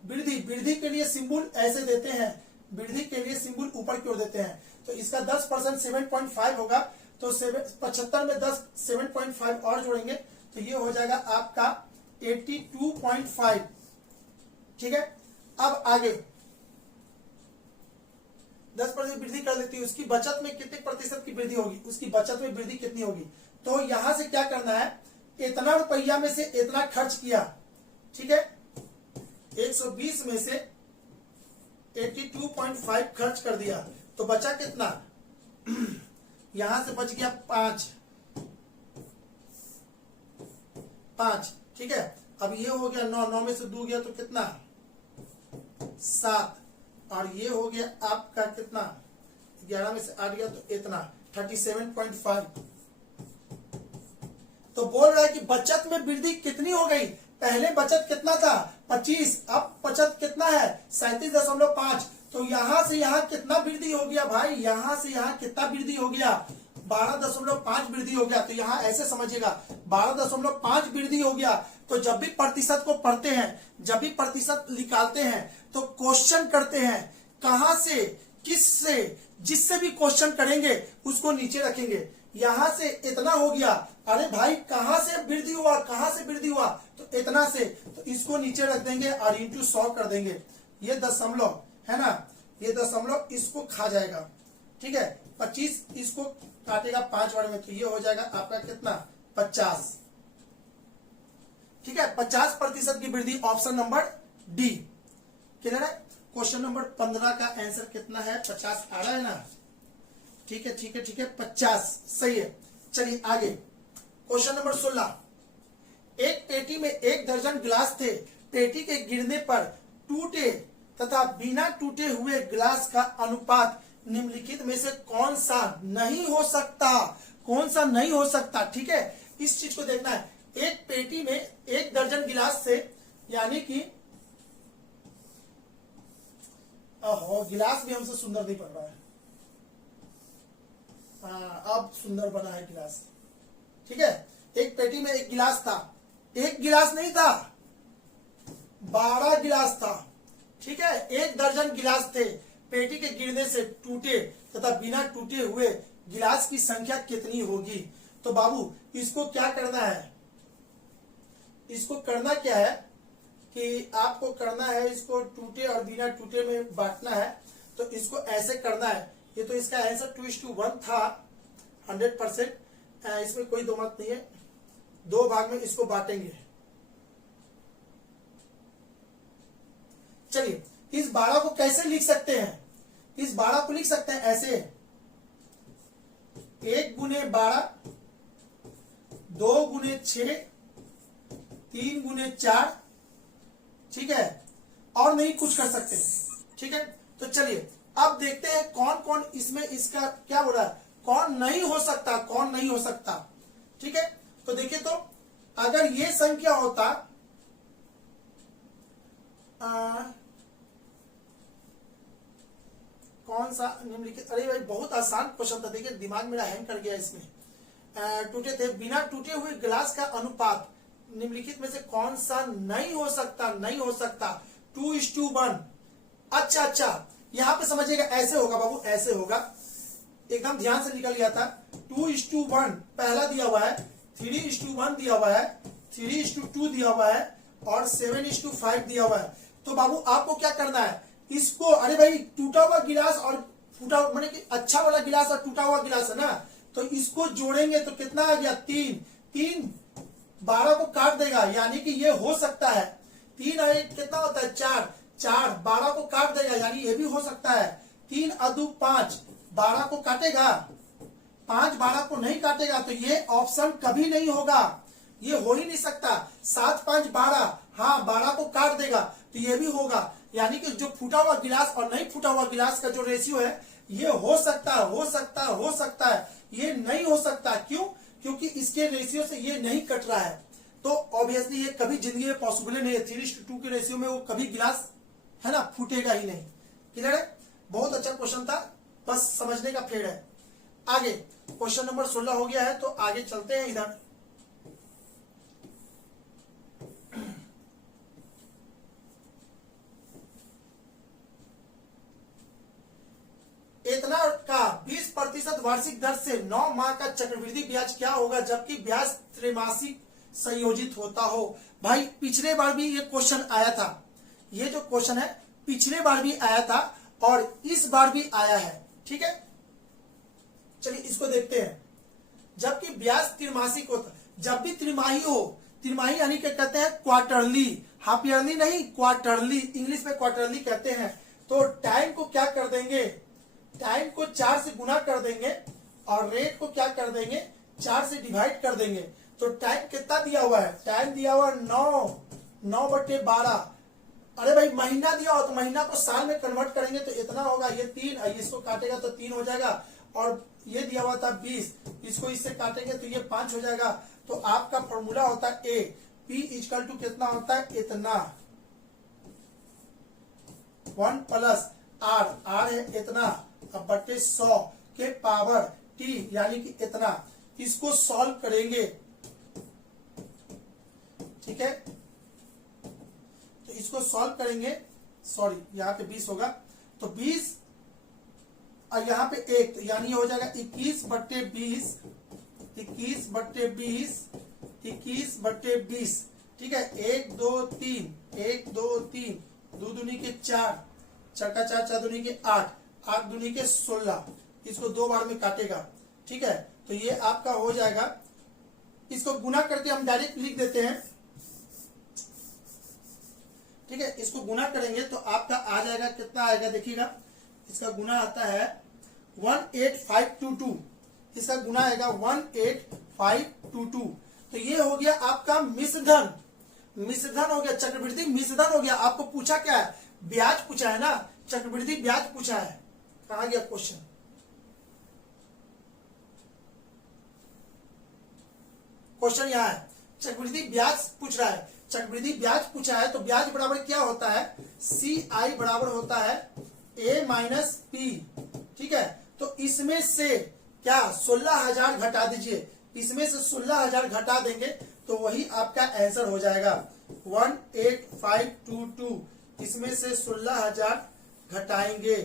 वृद्धि के लिए सिंबल ऐसे देते हैं, वृद्धि के लिए सिंबल ऊपर की ओर देते हैं, तो इसका 10% 7.5 होगा, तो 75 में 10 7.5 और जोड़ेंगे तो ये हो जाएगा आपका 82.5। ठीक है, अब आगे 10% वृद्धि कर देती है, उसकी बचत में कितने प्रतिशत की वृद्धि होगी, उसकी बचत में वृद्धि कितनी होगी। तो यहां से क्या करना है, इतना रुपया में से इतना खर्च किया। ठीक है, 120 में से 82.5 खर्च कर दिया, तो बचा कितना यहां से बच गया 5। ठीक है, अब ये हो गया 9 में से 2 गया तो कितना 7, और ये हो गया आपका कितना, 11 में से 8 गया तो इतना 37.5। तो बोल रहा है कि बचत में वृद्धि कितनी हो गई, पहले बचत कितना था 25, अब बचत कितना है 37.5। तो यहां से यहां कितना वृद्धि हो गया भाई, यहां से यहां कितना वृद्धि हो गया 12.5 वृद्धि हो गया। तो यहां ऐसे समझिएगा 12.5 वृद्धि हो गया। तो जब भी प्रतिशत को पढ़ते हैं, जब भी प्रतिशत निकालते हैं तो क्वेश्चन करते हैं कहां से, किस से, जिससे भी क्वेश्चन करेंगे उसको नीचे रखेंगे। यहां से इतना हो गया, अरे भाई कहां से वृद्धि हुआ, कहां से वृद्धि हुआ, तो इतना से, तो इसको नीचे रख देंगे और इंटू 100 कर देंगे। ये दशमलव है ना, ये दशमलव इसको खा जाएगा, ठीक है। 25 इसको काटेगा 5 बार में, तो ये हो जाएगा आपका कितना 50, ठीक है। 50% की वृद्धि, ऑप्शन नंबर डी क्लियर है। क्वेश्चन नंबर 15 का आंसर कितना है, 50 आ रहा है ना, ठीक है ठीक है ठीक है 50 सही है। चलिए आगे क्वेश्चन नंबर 16, एक पेटी में 1 दर्जन गिलास थे, पेटी के गिरने पर टूटे तथा बिना टूटे हुए गिलास का अनुपात निम्नलिखित में से कौन सा नहीं हो सकता, कौन सा नहीं हो सकता, ठीक है। इस चीज को देखना है, एक पेटी में 1 दर्जन गिलास थे, यानी कि गिलास भी हमसे सुंदर नहीं पड़ रहा है, अब सुंदर बना है गिलास, ठीक है। एक पेटी में 1 गिलास था, 1 गिलास नहीं था 12 गिलास था, ठीक है। 1 दर्जन गिलास थे, पेटी के गिरने से टूटे तथा बिना टूटे हुए गिलास की संख्या कितनी होगी। तो बाबू इसको क्या करना है, इसको करना क्या है कि आपको करना है, इसको टूटे और बिना टूटे में बांटना है। तो इसको ऐसे करना है, ये तो इसका आंसर 2:1 था 100%, इसमें कोई दो मत नहीं है। 2 भाग में इसको बांटेंगे। चलिए इस 12 को कैसे लिख सकते हैं, इस 12 को लिख सकते हैं ऐसे, 1 गुने 12, 2 गुने 6, 3 गुने 4, ठीक है, और नहीं कुछ कर सकते, ठीक है। तो चलिए अब देखते हैं कौन कौन इसमें, इसका क्या हो रहा है, कौन नहीं हो सकता, कौन नहीं हो सकता, ठीक है। तो देखिए, तो अगर ये संख्या होता कौन सा निम्नलिखित, अरे भाई बहुत आसान क्वेश्चन था, देखिए दिमाग मेरा हैंग कर गया इसमें। टूटे थे, बिना टूटे हुए गिलास का अनुपात निम्नलिखित में से कौन सा नहीं हो सकता, नहीं हो सकता 2:1। अच्छा अच्छा, यहां पे समझिएगा ऐसे होगा बाबू, ऐसे होगा, एकदम ध्यान से निकल गया था। 2:1 पहला दिया हुआ है, 3:1 दिया हुआ है, 3:2 दिया हुआ है और 7:5 दिया हुआ है। तो बाबू आपको क्या करना है, इसको, अरे भाई टूटा हुआ गिलास और फूटा, माने कि अच्छा वाला गिलास और टूटा हुआ गिलास है ना, तो इसको जोड़ेंगे तो कितना आ गया 3, 3 12 को काट देगा, यानी कि ये हो सकता है। 3 और 1 कितना होता है 4, 4 12 को काट देगा, यानी ये भी हो सकता है। 3 और 2 5, 12 को काटेगा, 5 12 को नहीं काटेगा, तो ये ऑप्शन कभी नहीं होगा, ये हो ही नहीं सकता। 7 5 12, हाँ 12 को काट देगा, तो ये भी होगा, यानी कि जो फूटा हुआ गिलास और नहीं फूटा हुआ गिलास का जो रेशियो है, ये हो सकता है, हो सकता है, हो सकता है, ये नहीं हो सकता। क्यों? क्योंकि इसके रेशियो से ये नहीं कट रहा है, तो ऑब्वियसली ये कभी जिंदगी में पॉसिबल नहीं है। 3:2 के रेशियो में वो कभी गिलास है ना फूटेगा ही नहीं। क्लियर है? बहुत अच्छा क्वेश्चन था, बस समझने का फेर है। आगे क्वेश्चन नंबर 16 हो गया है, तो आगे चलते हैं इधर। इतना का 20% वार्षिक दर से 9 माह का चक्रवृद्धि ब्याज क्या होगा जबकि ब्याज त्रैमासिक संयोजित होता हो। भाई पिछले बार भी ये क्वेश्चन आया था, ये जो क्वेश्चन है पिछले बार भी आया था और इस बार भी आया है, ठीक है। चलिए इसको देखते हैं। जबकि ब्याज त्रैमासिक होता, जब भी त्रिमाही हो, त्रिमाही यानी क्या कहते हैं क्वार्टरली, हाफ ईयरली नहीं, क्वार्टरली, इंग्लिश में क्वार्टरली कहते हैं। तो टाइम को क्या कर देंगे, टाइम को 4 से गुना कर देंगे और रेट को क्या कर देंगे 4 से डिवाइड कर देंगे। तो टाइम कितना दिया हुआ है, टाइम दिया हुआ है 9/12, अरे भाई महीना दिया हो तो महीना को साल में कन्वर्ट करेंगे तो इतना होगा, ये 3, इसको काटेगा तो 3 हो जाएगा, और ये दिया हुआ था 20, इसको इससे काटेंगे तो ये 5 हो जाएगा। तो आपका फॉर्मूला होता है ए, पी इक्वल टू कितना होता है, इतना, 1 प्लस आर, आर है इतना, अब बटे 100 के पावर टी यानी कि इतना। इसको सॉल्व करेंगे, ठीक है, तो इसको सॉल्व करेंगे, सॉरी यहाँ पे 20 होगा, तो 20 और यहाँ पे 1, तो यानी ये हो जाएगा 21 बट्टे 20, 21 बट्टे 20, 21 बट्टे 20, ठीक है। 1 2 3, 1 2 3, 2 दूनी के 4, 4 का 4, 4 दूनी के 8, 8 दूनी के 16, इसको 2 बार में काटेगा, ठीक है। तो ये आपका हो जाएगा, इसको गुना करके हम डायरेक्ट लिख देते हैं, ठीक है। इसको गुना करेंगे तो आपका आ जाएगा, कितना आएगा देखिएगा, इसका गुना आता है 18522, इसका गुना आएगा 18522। तो ये हो गया आपका मिश्रधन, मिश्रधन हो गया, चक्रवृद्धि मिश्रधन हो गया। आपको पूछा क्या है, ब्याज पूछा है ना, चक्रवृद्धि ब्याज पूछा है। कहा गया क्वेश्चन, क्वेश्चन यहाँ है, चक्रवृद्धि ब्याज पूछ रहा है, चक्रवृद्धि ब्याज पूछा है। तो ब्याज बराबर क्या होता है, सी आई बराबर होता है ए माइनस पी, ठीक है। तो इसमें से क्या 16,000 घटा दीजिए, इसमें से 16,000 घटा देंगे तो वही आपका आंसर हो जाएगा 18522। इसमें से 16,000 घटाएंगे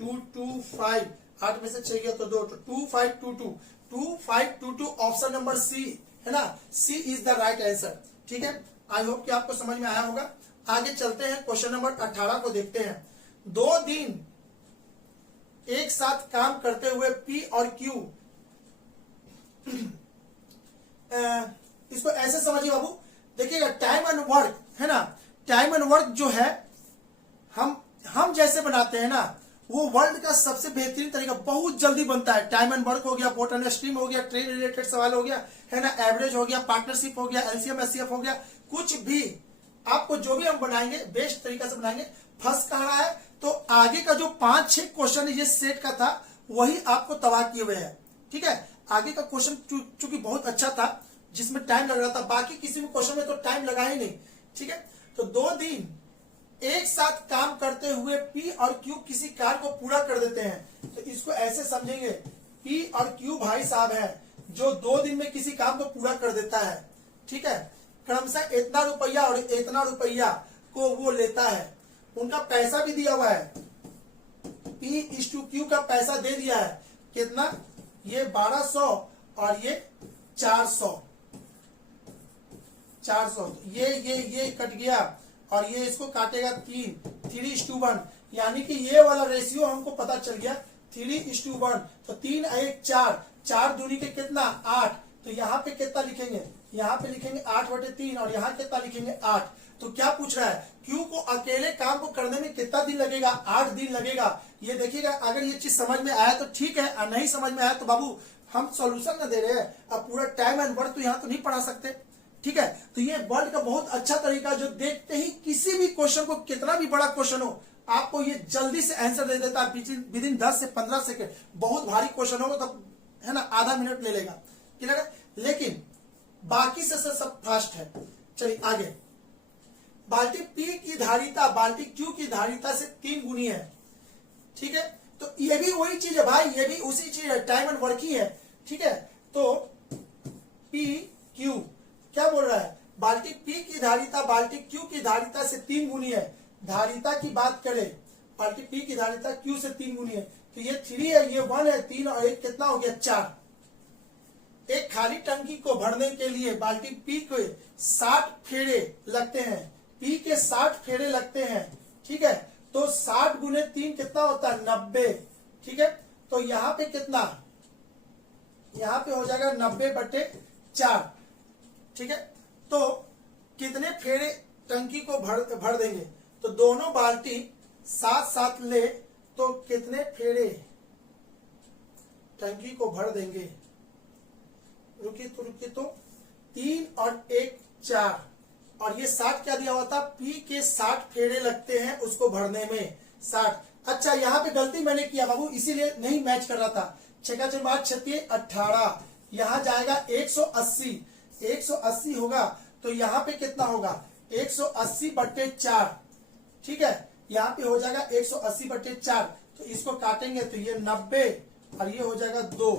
225, 8 में से 6 गया तो 2, तो 2522, 2522 ऑप्शन नंबर सी है ना, सी इज द राइट आंसर, ठीक है। आई होप कि आपको समझ में आया होगा। आगे चलते हैं, क्वेश्चन नंबर 18 को देखते हैं। 2 दिन एक साथ काम करते हुए पी और क्यू, इसको ऐसे समझिए बाबू, देखिएगा टाइम एंड वर्क है ना, टाइम एंड वर्क जो है हम जैसे बनाते हैं ना, वो वर्ल्ड का सबसे बेहतरीन तरीका, बहुत जल्दी बनता है। टाइम एंड वर्क हो गया, बोट एंड स्ट्रीम हो गया, ट्रेन रिलेटेड सवाल हो गया है ना, एवरेज हो गया, पार्टनरशिप हो गया, एलसीएम एचसीएफ हो गया, कुछ भी आपको जो भी हम बनाएंगे बेस्ट तरीका से बनाएंगे। फंस कह रहा है तो आगे का जो 5-6 क्वेश्चन ये सेट का था वही आपको तबाह किए हुए हैं, ठीक है। आगे का क्वेश्चन चूंकि बहुत अच्छा था जिसमें टाइम लग रहा था, बाकी किसी भी क्वेश्चन में तो टाइम लगा ही नहीं, ठीक है। तो 2 दिन एक साथ काम करते हुए पी और क्यू किसी कार्य को पूरा कर देते हैं। तो इसको ऐसे समझेंगे, पी और क्यू भाई साहब है जो 2 दिन में किसी काम को पूरा कर देता है, ठीक है। क्रमशः इतना रुपया और इतना रुपया को वो लेता है, उनका पैसा भी दिया हुआ है, P/Q का पैसा दे दिया है, कितना, ये 1200 और ये 400, ये कट गया और ये इसको काटेगा 3:1, यानी कि ये वाला रेशियो हमको पता चल गया 3:1। तो 3 1 4, 4 दूनी के कितना 8, तो यहाँ पे कितना लिखेंगे, यहाँ पे लिखेंगे 8/3 और यहाँ कितना लिखेंगे 8। तो क्या पूछ रहा है, क्यू को अकेले काम को करने में कितना दिन लगेगा, 8 दिन लगेगा। ये देखिएगा, अगर ये चीज समझ में आया तो ठीक है, और नहीं समझ में आया तो बाबू हम सॉल्यूशन न दे रहे हैं, अब पूरा टाइम एंड वर्क तो यहाँ तो नहीं पढ़ा सकते, ठीक है। तो ये वर्ल्ड का बहुत अच्छा तरीका जो देखते ही किसी भी क्वेश्चन को, कितना भी बड़ा क्वेश्चन हो, आपको ये जल्दी से आंसर दे देता है विद इन 10 से 15 सेकंड। बहुत भारी क्वेश्चन होगा तो है ना आधा मिनट ले लेगा, ठीक है, लेकिन बाकी से सब फास्ट है। चलिए आगे, बाल्टी पी की धारिता बाल्टी क्यू की धारिता से 3 गुनी है, ठीक है। तो ये भी वही चीज है भाई, ये भी उसी चीज है, टाइम एंड वर्क ही है, ठीक है। तो पी क्यू क्या बोल रहा है, बाल्टी पी की धारिता बाल्टी क्यू की धारिता से 3 गुनी है। धारिता की बात करें, बाल्टी पी की धारिता क्यू से 3 गुनी है, तो ये 3 है, ये 1 है, 3 और 1 कितना हो गया 4। एक खाली टंकी को भरने के लिए बाल्टी पी के 60 फेरे लगते हैं, पी के 60 फेरे लगते हैं, ठीक है। तो 60 गुने 3 कितना होता है 90, ठीक है। तो यहाँ पे कितना, यहाँ पे हो जाएगा 90/4, ठीक है। तो कितने फेरे टंकी को भर देंगे, तो दोनों बाल्टी साथ साथ ले तो कितने फेरे टंकी को भर देंगे, रुकिए तो 3 और 1 4, और ये 60 क्या दिया हुआ था, P के 60 फेरे लगते हैं उसको भरने में, 60। अच्छा यहाँ पे गलती मैंने किया बाबू, इसीलिए नहीं मैच कर रहा था। 6×5 = 18, यहाँ जाएगा 180, 180 होगा तो यहाँ पे कितना होगा 180/4, ठीक है। यहाँ पे हो जाएगा 180/4, तो इसको काटेंगे तो ये 90 और ये हो जाएगा 2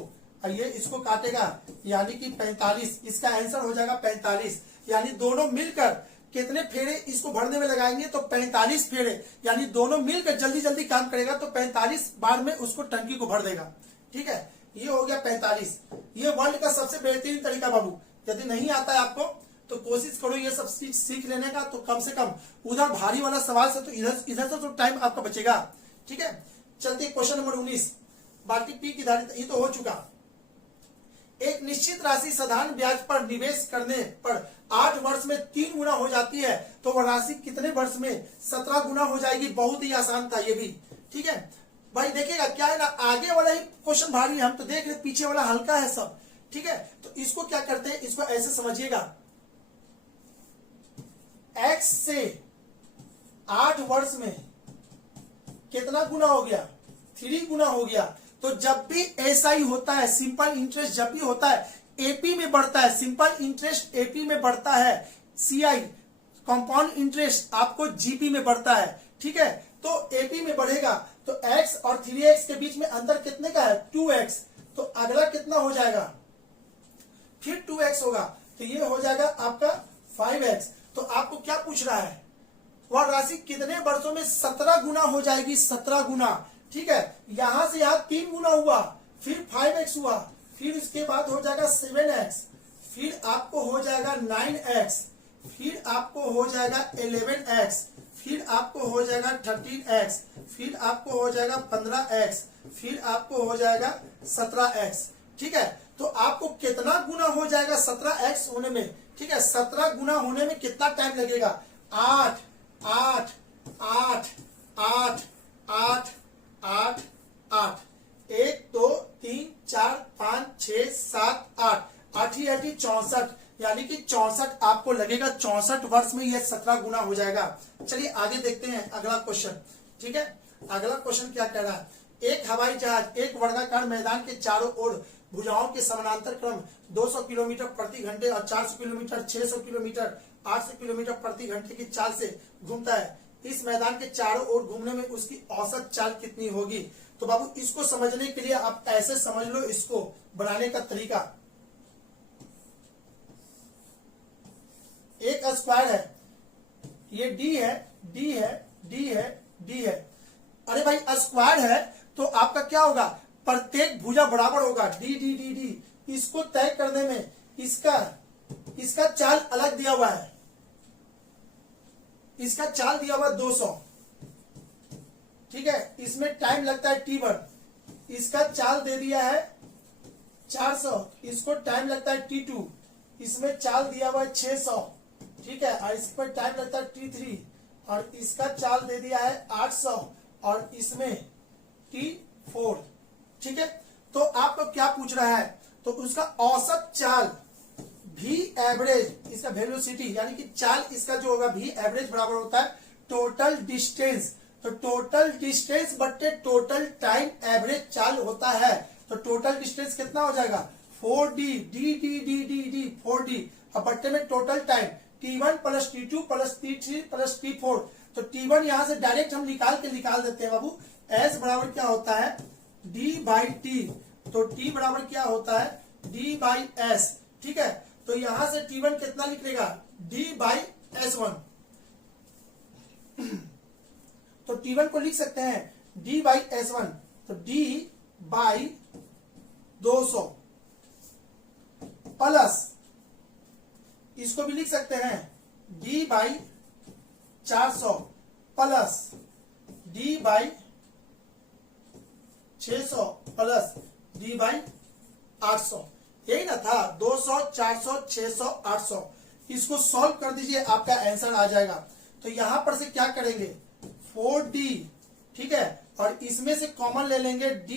और ये इसको काटेगा यानी कि 45, इसका आंसर हो जाएगा 45। यानी दोनों मिलकर कितने फेरे इसको भरने में लगाएंगे तो 45 फेरे, यानी दोनों मिलकर जल्दी जल्दी काम करेगा तो 45 बार में उसको टंकी को भर देगा, ठीक है। ये हो गया 45। ये वर्ल्ड का सबसे बेहतरीन तरीका बाबू, यदि नहीं आता है आपको तो कोशिश करो ये सब सीख लेने का, तो कम से कम उधर भारी वाला सवाल से तो इधर से तो टाइम आपका बचेगा, ठीक है। चलते क्वेश्चन नंबर 19, बाकी पी की धारिता ये तो हो चुका। एक निश्चित राशि साधारण ब्याज पर निवेश करने पर 8 वर्ष में 3 गुना हो जाती है, तो वह राशि कितने वर्ष में 17 गुना हो जाएगी। बहुत ही आसान था ये भी, ठीक है भाई। देखिएगा क्या है ना, आगे वाला ही क्वेश्चन भारी है, हम तो देख रहे पीछे वाला हल्का है सब, ठीक है। तो इसको क्या करते हैं, इसको ऐसे समझिएगा, x से 8 वर्ष में कितना गुना हो गया, 3 गुना हो गया। तो जब भी ऐसा ही होता है, सिंपल इंटरेस्ट जब भी होता है एपी में बढ़ता है, सिंपल इंटरेस्ट एपी में बढ़ता है, सीआई कंपाउंड इंटरेस्ट आपको जीपी में बढ़ता है, ठीक है। तो एपी में बढ़ेगा तो x और 3x के बीच में अंतर कितने का है, 2x। तो अगला कितना हो जाएगा, फिर 2x होगा, तो ये हो जाएगा आपका 5x। तो आपको क्या पूछ रहा है, वह राशि कितने वर्षों में 17 गुना हो जाएगी, 17 गुना, ठीक है। यहां से यहां 3 गुना हुआ, फिर 5x हुआ, फिर इसके बाद हो जाएगा 7x, फिर आपको हो जाएगा 9x, फिर आपको हो जाएगा 11x, फिर आपको हो जाएगा 13x, फिर आपको हो जाएगा 15x, फिर आपको हो जाएगा 17x, ठीक है। तो आपको कितना गुना हो जाएगा 17x होने में, ठीक है। 17 गुना होने में कितना टाइम लगेगा, 8 8 8 8 8 8 8, 1 2 3 4 5 6 7 8, 8 ही 8 64, यानी कि 64 आपको लगेगा, 64 वर्ष में ये 17 गुना हो जाएगा। चलिए आगे देखते हैं अगला क्वेश्चन, ठीक है। अगला क्वेश्चन क्या कह रहा है, एक हवाई जहाज एक वर्गाकार मैदान के चारों ओर भुजाओं के समानांतर क्रम 200 किलोमीटर प्रति घंटे और 400 किलोमीटर, 600 किलोमीटर, 800 किलोमीटर प्रति घंटे की चाल से घूमता है। इस मैदान के चारों ओर घूमने में उसकी औसत चाल कितनी होगी। तो बाबू इसको समझने के लिए आप ऐसे समझ लो, इसको बनाने का तरीका, एक स्क्वायर है, ये डी है, डी है, डी है, डी है। अरे भाई स्क्वायर है तो आपका क्या होगा, प्रत्येक भुजा बराबर होगा, डी डी डी डी। इसको तय करने में इसका चाल अलग दिया हुआ है, इसका चाल दिया हुआ 200, ठीक है। इसमें टाइम लगता है t1, इसका चाल दे दिया है 400, इसको टाइम लगता है t2, इसमें चाल दिया हुआ है 600, ठीक है। और इस पर टाइम लगता है t3 और इसका चाल दे दिया है 800 और इसमें t4, ठीक है। तो आपको क्या पूछ रहा है, तो उसका औसत चाल v एवरेज, इसका वेलोसिटी यानी कि चाल इसका जो होगा v एवरेज बराबर होता है टोटल डिस्टेंस। तो टोटल डिस्टेंस बट्टे टोटल टाइम एवरेज चाल होता है। तो टोटल डिस्टेंस कितना हो जाएगा 4d, D D D D D 4d, अब बट्टे में total time t1 plus t2 plus t3 plus t4। तो t1 यहां से डायरेक्ट हम निकाल देते हैं बाबू, s बराबर क्या होता है d बाई टी। तो t बराबर क्या होता है d बाई एस, ठीक है। तो यहां से t1 कितना निकलेगा d बाई s1। तो t1 को लिख सकते हैं d बाई s1, तो d बाई 200 प्लस इसको भी लिख सकते हैं d by 400 plus d by 600 plus d by 800, यही ना था 200, 400, 600, 800। इसको सॉल्व कर दीजिए, आपका आंसर आ जाएगा। तो यहां पर से क्या करेंगे 4d, ठीक है, और इसमें से कॉमन ले लेंगे d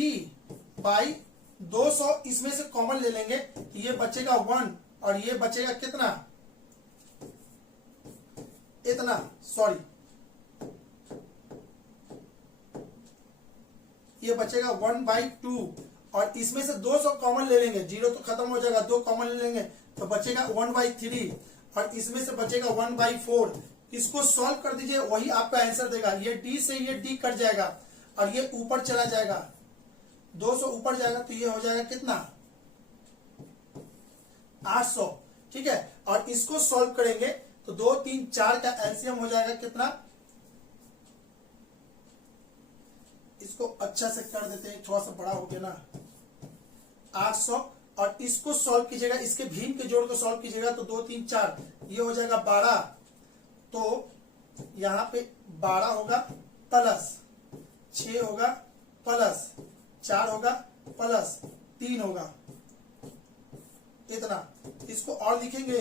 बाई 200, इसमें से कॉमन ले लेंगे, ये बचेगा 1 और ये बचेगा कितना इतना, सॉरी ये बचेगा 1/2 और इसमें से 200 कॉमन ले लेंगे, 0 तो खत्म हो जाएगा, 2 कॉमन ले लेंगे तो बचेगा 1/3 और इसमें से बचेगा 1/4। इसको सॉल्व कर दीजिए, वही आपका आंसर देगा। ये डी से ये डी कट जाएगा और ये ऊपर चला जाएगा, 200 ऊपर जाएगा तो ये हो जाएगा कितना 800। ठीक है, और इसको सॉल्व करेंगे तो 2 3 4 का एलसीएम हो जाएगा कितना, इसको अच्छा से कर देते हैं, थोड़ा सा बड़ा हो गया ना, 800 और इसको सॉल्व कीजिएगा, इसके भीम के जोड़ को सॉल्व कीजिएगा तो 2 3 4 ये हो जाएगा 12, तो यहाँ पे 12 होगा प्लस 6 होगा प्लस 4 होगा प्लस 3 होगा, इतना। इसको और लिखेंगे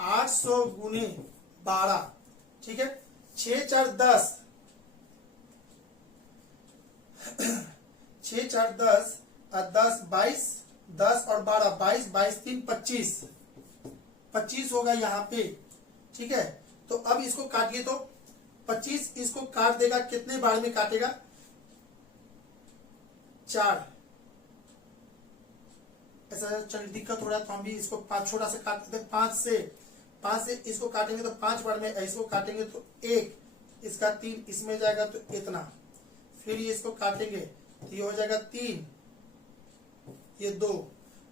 800 गुने 12। ठीक है, 6 4 10 6 4 10 और 10 22, 10 और 12 22, 22 3 25, 25 होगा यहाँ पे। ठीक है, तो अब इसको काटिए तो 25 इसको काट देगा, कितने बार में काटेगा 4। ऐसा चल दिक्कत हो रहा है तो हम भी इसको 5 छोटा से काट देते हैं, 5 से इसको काटेंगे तो 5 बार में, इसको काटेंगे तो 1, इसका 3 इसमें जाएगा तो इतना, फिर ये इसको काटेंगे तो ये हो जाएगा 3, ये 2,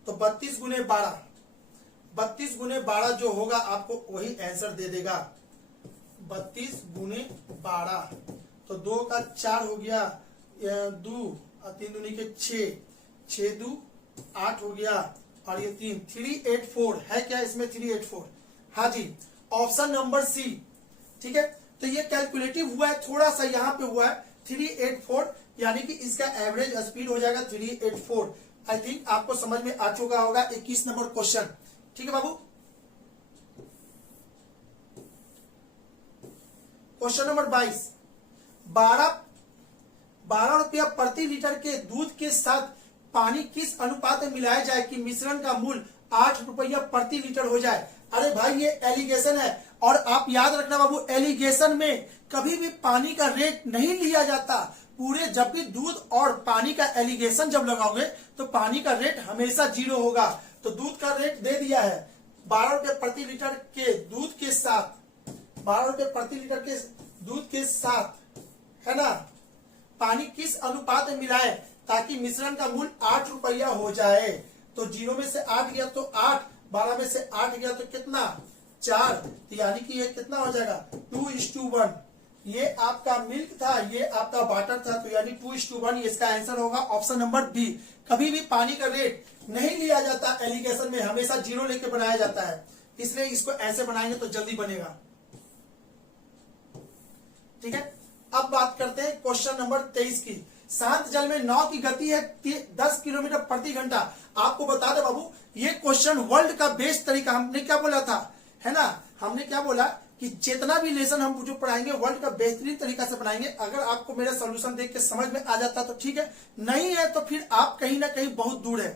तो 32 गुने 12, 32 गुने 12 जो होगा आपको वही आंसर दे देगा। 32 गुने 12 तो 2 का 4 हो गया, 2 और 3 दूनी के 6, 6 2 8 हो गया और ये 3, 384 है क्या इसमें, 384। हाँ जी, ऑप्शन नंबर सी। ठीक है, तो ये कैलकुलेटिव हुआ है, थोड़ा सा यहाँ पे हुआ है 384, यानी कि इसका एवरेज स्पीड हो जाएगा 384। आई थिंक आपको समझ में आ चुका होगा 21 नंबर क्वेश्चन। ठीक है बाबू, क्वेश्चन नंबर 22, 12 रुपया प्रति लीटर के दूध के साथ पानी किस अनुपात में मिलाया जाए कि मिश्रण का मूल्य 8 रुपया प्रति लीटर हो जाए। अरे भाई ये एलिगेशन है, और आप याद रखना बाबू, एलिगेशन में कभी भी पानी का रेट नहीं लिया जाता। पूरे जब भी दूध और पानी का एलिगेशन जब लगाओगे तो पानी का रेट हमेशा 0 होगा। तो दूध का रेट दे दिया है 12 रुपये प्रति लीटर के दूध के साथ, 12 रुपये प्रति लीटर के दूध के साथ, है ना, पानी किस अनुपात में मिलाए ताकि मिश्रण का मूल्य 8 रुपया हो जाए। तो 0 में से 8 गया तो 8, 12 में से 8 गया तो कितना 4, तो यानी कि ये कितना हो जाएगा 2:1। ये आपका मिल्क था, ये आपका वाटर था, तो यानी 2:1 इसका आंसर होगा ऑप्शन नंबर बी। कभी भी पानी का रेट नहीं लिया जाता एलिगेशन में, हमेशा 0 लेके बनाया जाता है, इसलिए इसको ऐसे बनाएंगे तो जल्दी बनेगा। ठीक है, अब बात करते हैं क्वेश्चन नंबर 23 की। शांत जल में नाव की गति है 10 किलोमीटर प्रति घंटा। आपको बता दे बाबू, ये क्वेश्चन वर्ल्ड का बेस्ट तरीका, हमने क्या बोला था, है ना, हमने क्या बोला कि जितना भी लेसन हम जो पढ़ाएंगे वर्ल्ड का बेहतरीन तरीका से बनाएंगे। अगर आपको मेरा सोल्यूशन देख के समझ में आ जाता तो ठीक है, नहीं है तो फिर आप कहीं ना कहीं बहुत दूर है।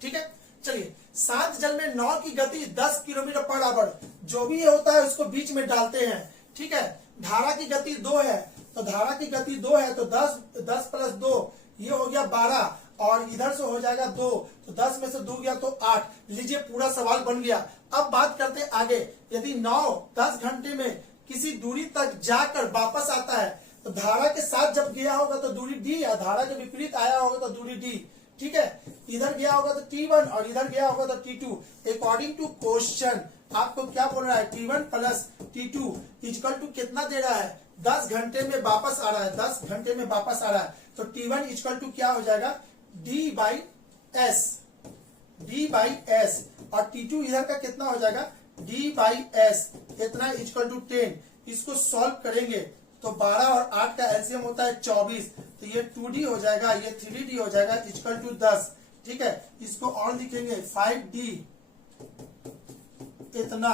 ठीक है, चलिए, शांत जल में नाव की गति 10 किलोमीटर पर आवर, जो भी होता है उसको बीच में डालते हैं। ठीक है, धारा की गति 2 है, तो धारा की गति 2 है तो 10 प्लस 2 ये हो गया 12, और इधर से हो जाएगा 2, तो 10 में से 2 गया तो 8। लीजिए पूरा सवाल बन गया। अब बात करते हैं आगे। यदि नाव 10 घंटे में किसी दूरी तक जाकर वापस आता है तो धारा के साथ जब गया होगा तो दूरी डी, या धारा के विपरीत आया होगा तो दूरी डी। ठीक है, इधर गया होगा तो T1 और इधर गया होगा तो T2। अकॉर्डिंग टू क्वेश्चन आपको क्या बोल रहा है, T1 plus T2 equal to कितना दे रहा है, 10 घंटे में वापस आ रहा है, 10 घंटे में वापस आ रहा है। तो T1 इक्वल टू क्या हो जाएगा D बाई एस, और T2 इधर का कितना हो जाएगा D बाई एस, इतना इक्वल टू 10। इसको सॉल्व करेंगे तो 12 और 8 का एलसीएम होता है 24, तो ये 2D हो जाएगा, ये 3D हो जाएगा इक्वल टू 10। ठीक है, इसको और लिखेंगे 5D इतना।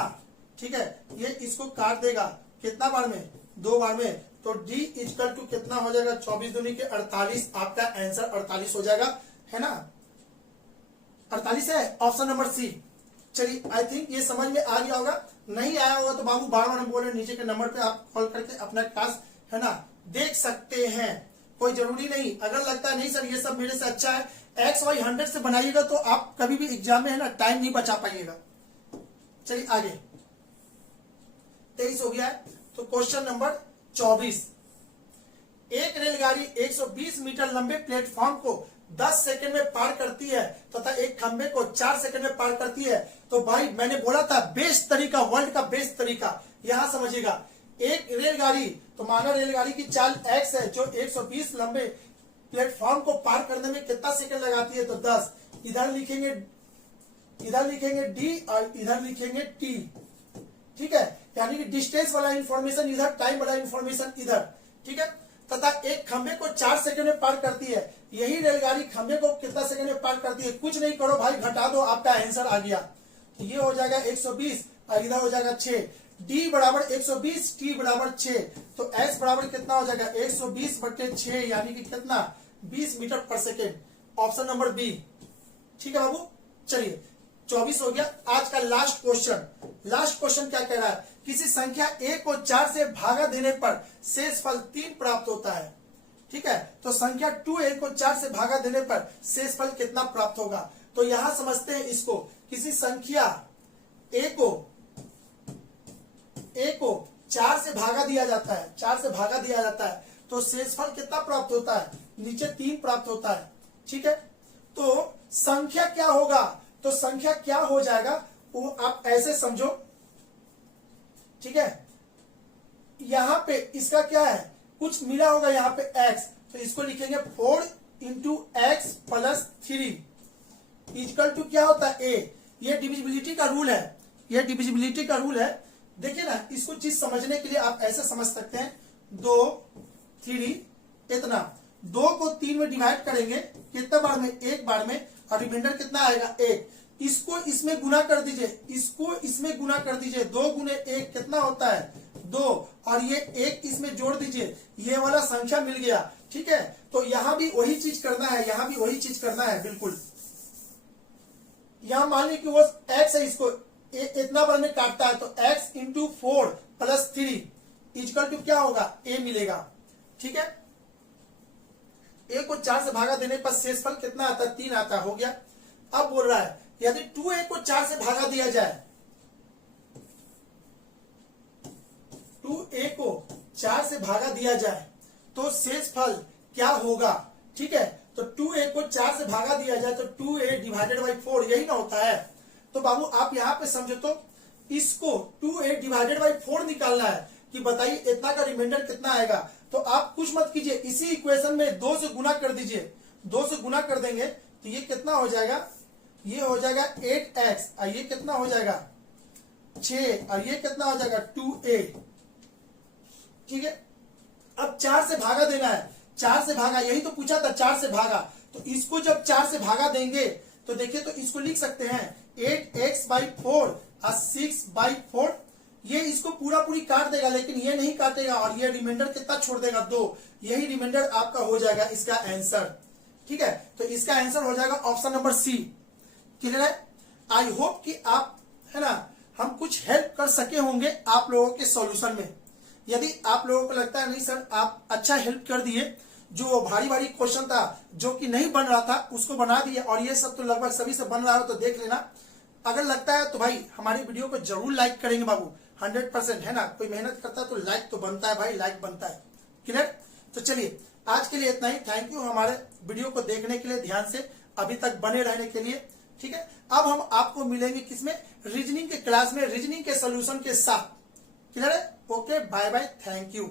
ठीक है, ये इसको काट देगा कितना बार में, 2 बार में, तो D इक्वल टू कितना हो जाएगा 24 दूनी के 48। आपका आंसर 48 हो जाएगा, है ना, 48 है ऑप्शन नंबर सी। चलिए आई थिंक ये समझ में आ गया होगा। नहीं आया होगा तो बाबू बार बार हम बोल रहे हैं, नीचे के नंबर पे आप कॉल करके अपना क्लास है ना देख सकते हैं। कोई जरूरी नहीं, अगर लगता है नहीं सर ये सब मेरे से अच्छा है, XY 100 से बनाइएगा तो आप कभी भी एग्जाम में है ना टाइम नहीं बचा पाइएगा। चलिए आगे 23 हो गया है। तो क्वेश्चन नंबर 24, एक रेलगाड़ी 120 मीटर लंबे प्लेटफॉर्म को 10 सेकंड में पार करती है तथा एक खंबे को 4 सेकंड में पार करती है। तो भाई मैंने बोला था बेस्ट तरीका, वर्ल्ड का बेस्ट तरीका, यहां समझिएगा। एक रेलगाड़ी, तो माना रेलगाड़ी की चाल x है जो 120 लंबे प्लेटफॉर्म को पार करने में कितना सेकंड लगाती है, तो 10। इधर लिखेंगे d और इधर लिखेंगे t, ठीक है। यानी कि डिस्टेंस वाला इंफॉर्मेशन इधर, टाइम वाला इंफॉर्मेशन इधर, ठीक है। तथा एक खंबे को 4 सेकंड में पार करती है। यही रेलगाड़ी खंबे को कितना सेकंड में पार करती है, कुछ नहीं करो भाई, घटा दो, आपका आंसर आ गया। तो ये हो जाएगा 120 और इधर हो जाएगा 6। d बराबर 120, t बराबर 6, तो s बराबर कितना हो जाएगा 120/6, यानी कि कितना 20 मीटर पर सेकेंड। ऑप्शन नंबर बी, ठीक है बाबू। चलिए 24 हो गया। आज का लास्ट क्वेश्चन क्या कह रहा है, किसी संख्या a को 4 से भागा देने पर शेष फल 3 प्राप्त होता है, ठीक है। तो संख्या 2a को 4 से भागा देने पर शेष फल कितना प्राप्त होगा। तो यहां समझते हैं इसको, किसी संख्या a को 4 से भागा दिया जाता है, 4 से भागा दिया जाता है तो शेषफल कितना प्राप्त होता है, नीचे 3 प्राप्त होता है, ठीक है। तो संख्या क्या होगा, तो संख्या क्या हो जाएगा वो आप ऐसे समझो, ठीक है। यहां पे इसका क्या है, कुछ मिला होगा यहाँ पे x, तो इसको लिखेंगे 4 × x + 3 इक्वल टू क्या होता है a। ये डिविजिबिलिटी का रूल है, ये डिविजिबिलिटी का रूल है। देखिए ना, इसको चीज समझने के लिए आप ऐसे समझ सकते हैं, 2 3 इतना, 2 को 3 में डिवाइड करेंगे कितना बार में, एक बार में, और रिमाइंडर कितना आएगा 1। इसको इसमें गुना कर दीजिए, इसको इसमें गुना कर दीजिए, 2 × 1 कितना होता है 2, और ये 1 इसमें जोड़ दीजिए, ये वाला संख्या मिल गया, ठीक है। तो यहां भी वही चीज करना है, यहां भी वही चीज करना है, बिल्कुल। यहां मान ली कि वो x है, इसको इतना बार में काटता है, तो x × 4 + 3 इक्वल टू क्या होगा a मिलेगा, ठीक है। a को 4 से भागा देने पर शेषफल कितना आता है, 3 आता है, हो गया। अब बोल रहा है यदि 2a को 4 से भागा दिया जाए, 2a को 4 से भागा दिया जाए तो शेषफल क्या होगा, ठीक है। तो 2a को 4 से भागा दिया जाए तो 2a/4 यही ना होता है। तो बाबू आप यहां पे समझो, तो इसको 2a/4 निकालना है कि बताइए इतना का रिमाइंडर कितना आएगा। तो आप कुछ मत कीजिए, इसी इक्वेशन में 2 से गुना कर दीजिए, 2 से गुना कर देंगे तो ये कितना हो जाएगा, ये हो जाएगा 8x, और ये कितना हो जाएगा 6, और ये कितना हो जाएगा 2a, ठीक है। अब 4 से भागा देना है, 4 से भागा, यही तो पूछा था, 4 से भागा। तो इसको जब 4 से भागा देंगे तो देखिए, तो इसको लिख सकते हैं 8x/4 और 6/4। ये इसको पूरा पूरी काट देगा, लेकिन ये नहीं काटेगा, और ये रिमाइंडर कितना छोड़ देगा 2। यही रिमाइंडर आपका हो जाएगा इसका आंसर, ठीक है। तो इसका आंसर हो जाएगा ऑप्शन नंबर सी। क्लियर है। आई होप कि आप है ना, हम कुछ हेल्प कर सके होंगे आप लोगों के सॉल्यूशन में। यदि आप लोगों को लगता है नहीं सर आप अच्छा हेल्प कर दिए, जो भारी भारी क्वेश्चन था जो कि नहीं बन रहा था उसको बना दिए, और ये सब तो लगभग सभी से बन रहा हो, तो देख लेना। अगर लगता है तो भाई हमारी वीडियो को जरूर लाइक करेंगे बाबू, 100% है ना। कोई मेहनत करता है तो लाइक तो बनता है भाई, लाइक बनता है। क्लियर। तो चलिए आज के लिए इतना ही। थैंक यू हमारे वीडियो को देखने के लिए, ध्यान से अभी तक बने रहने के लिए, ठीक है। अब हम आपको मिलेंगे किसमें, रीजनिंग के क्लास में, रीजनिंग के सोल्यूशन के साथ। क्लियर है। Okay, bye bye, thank you.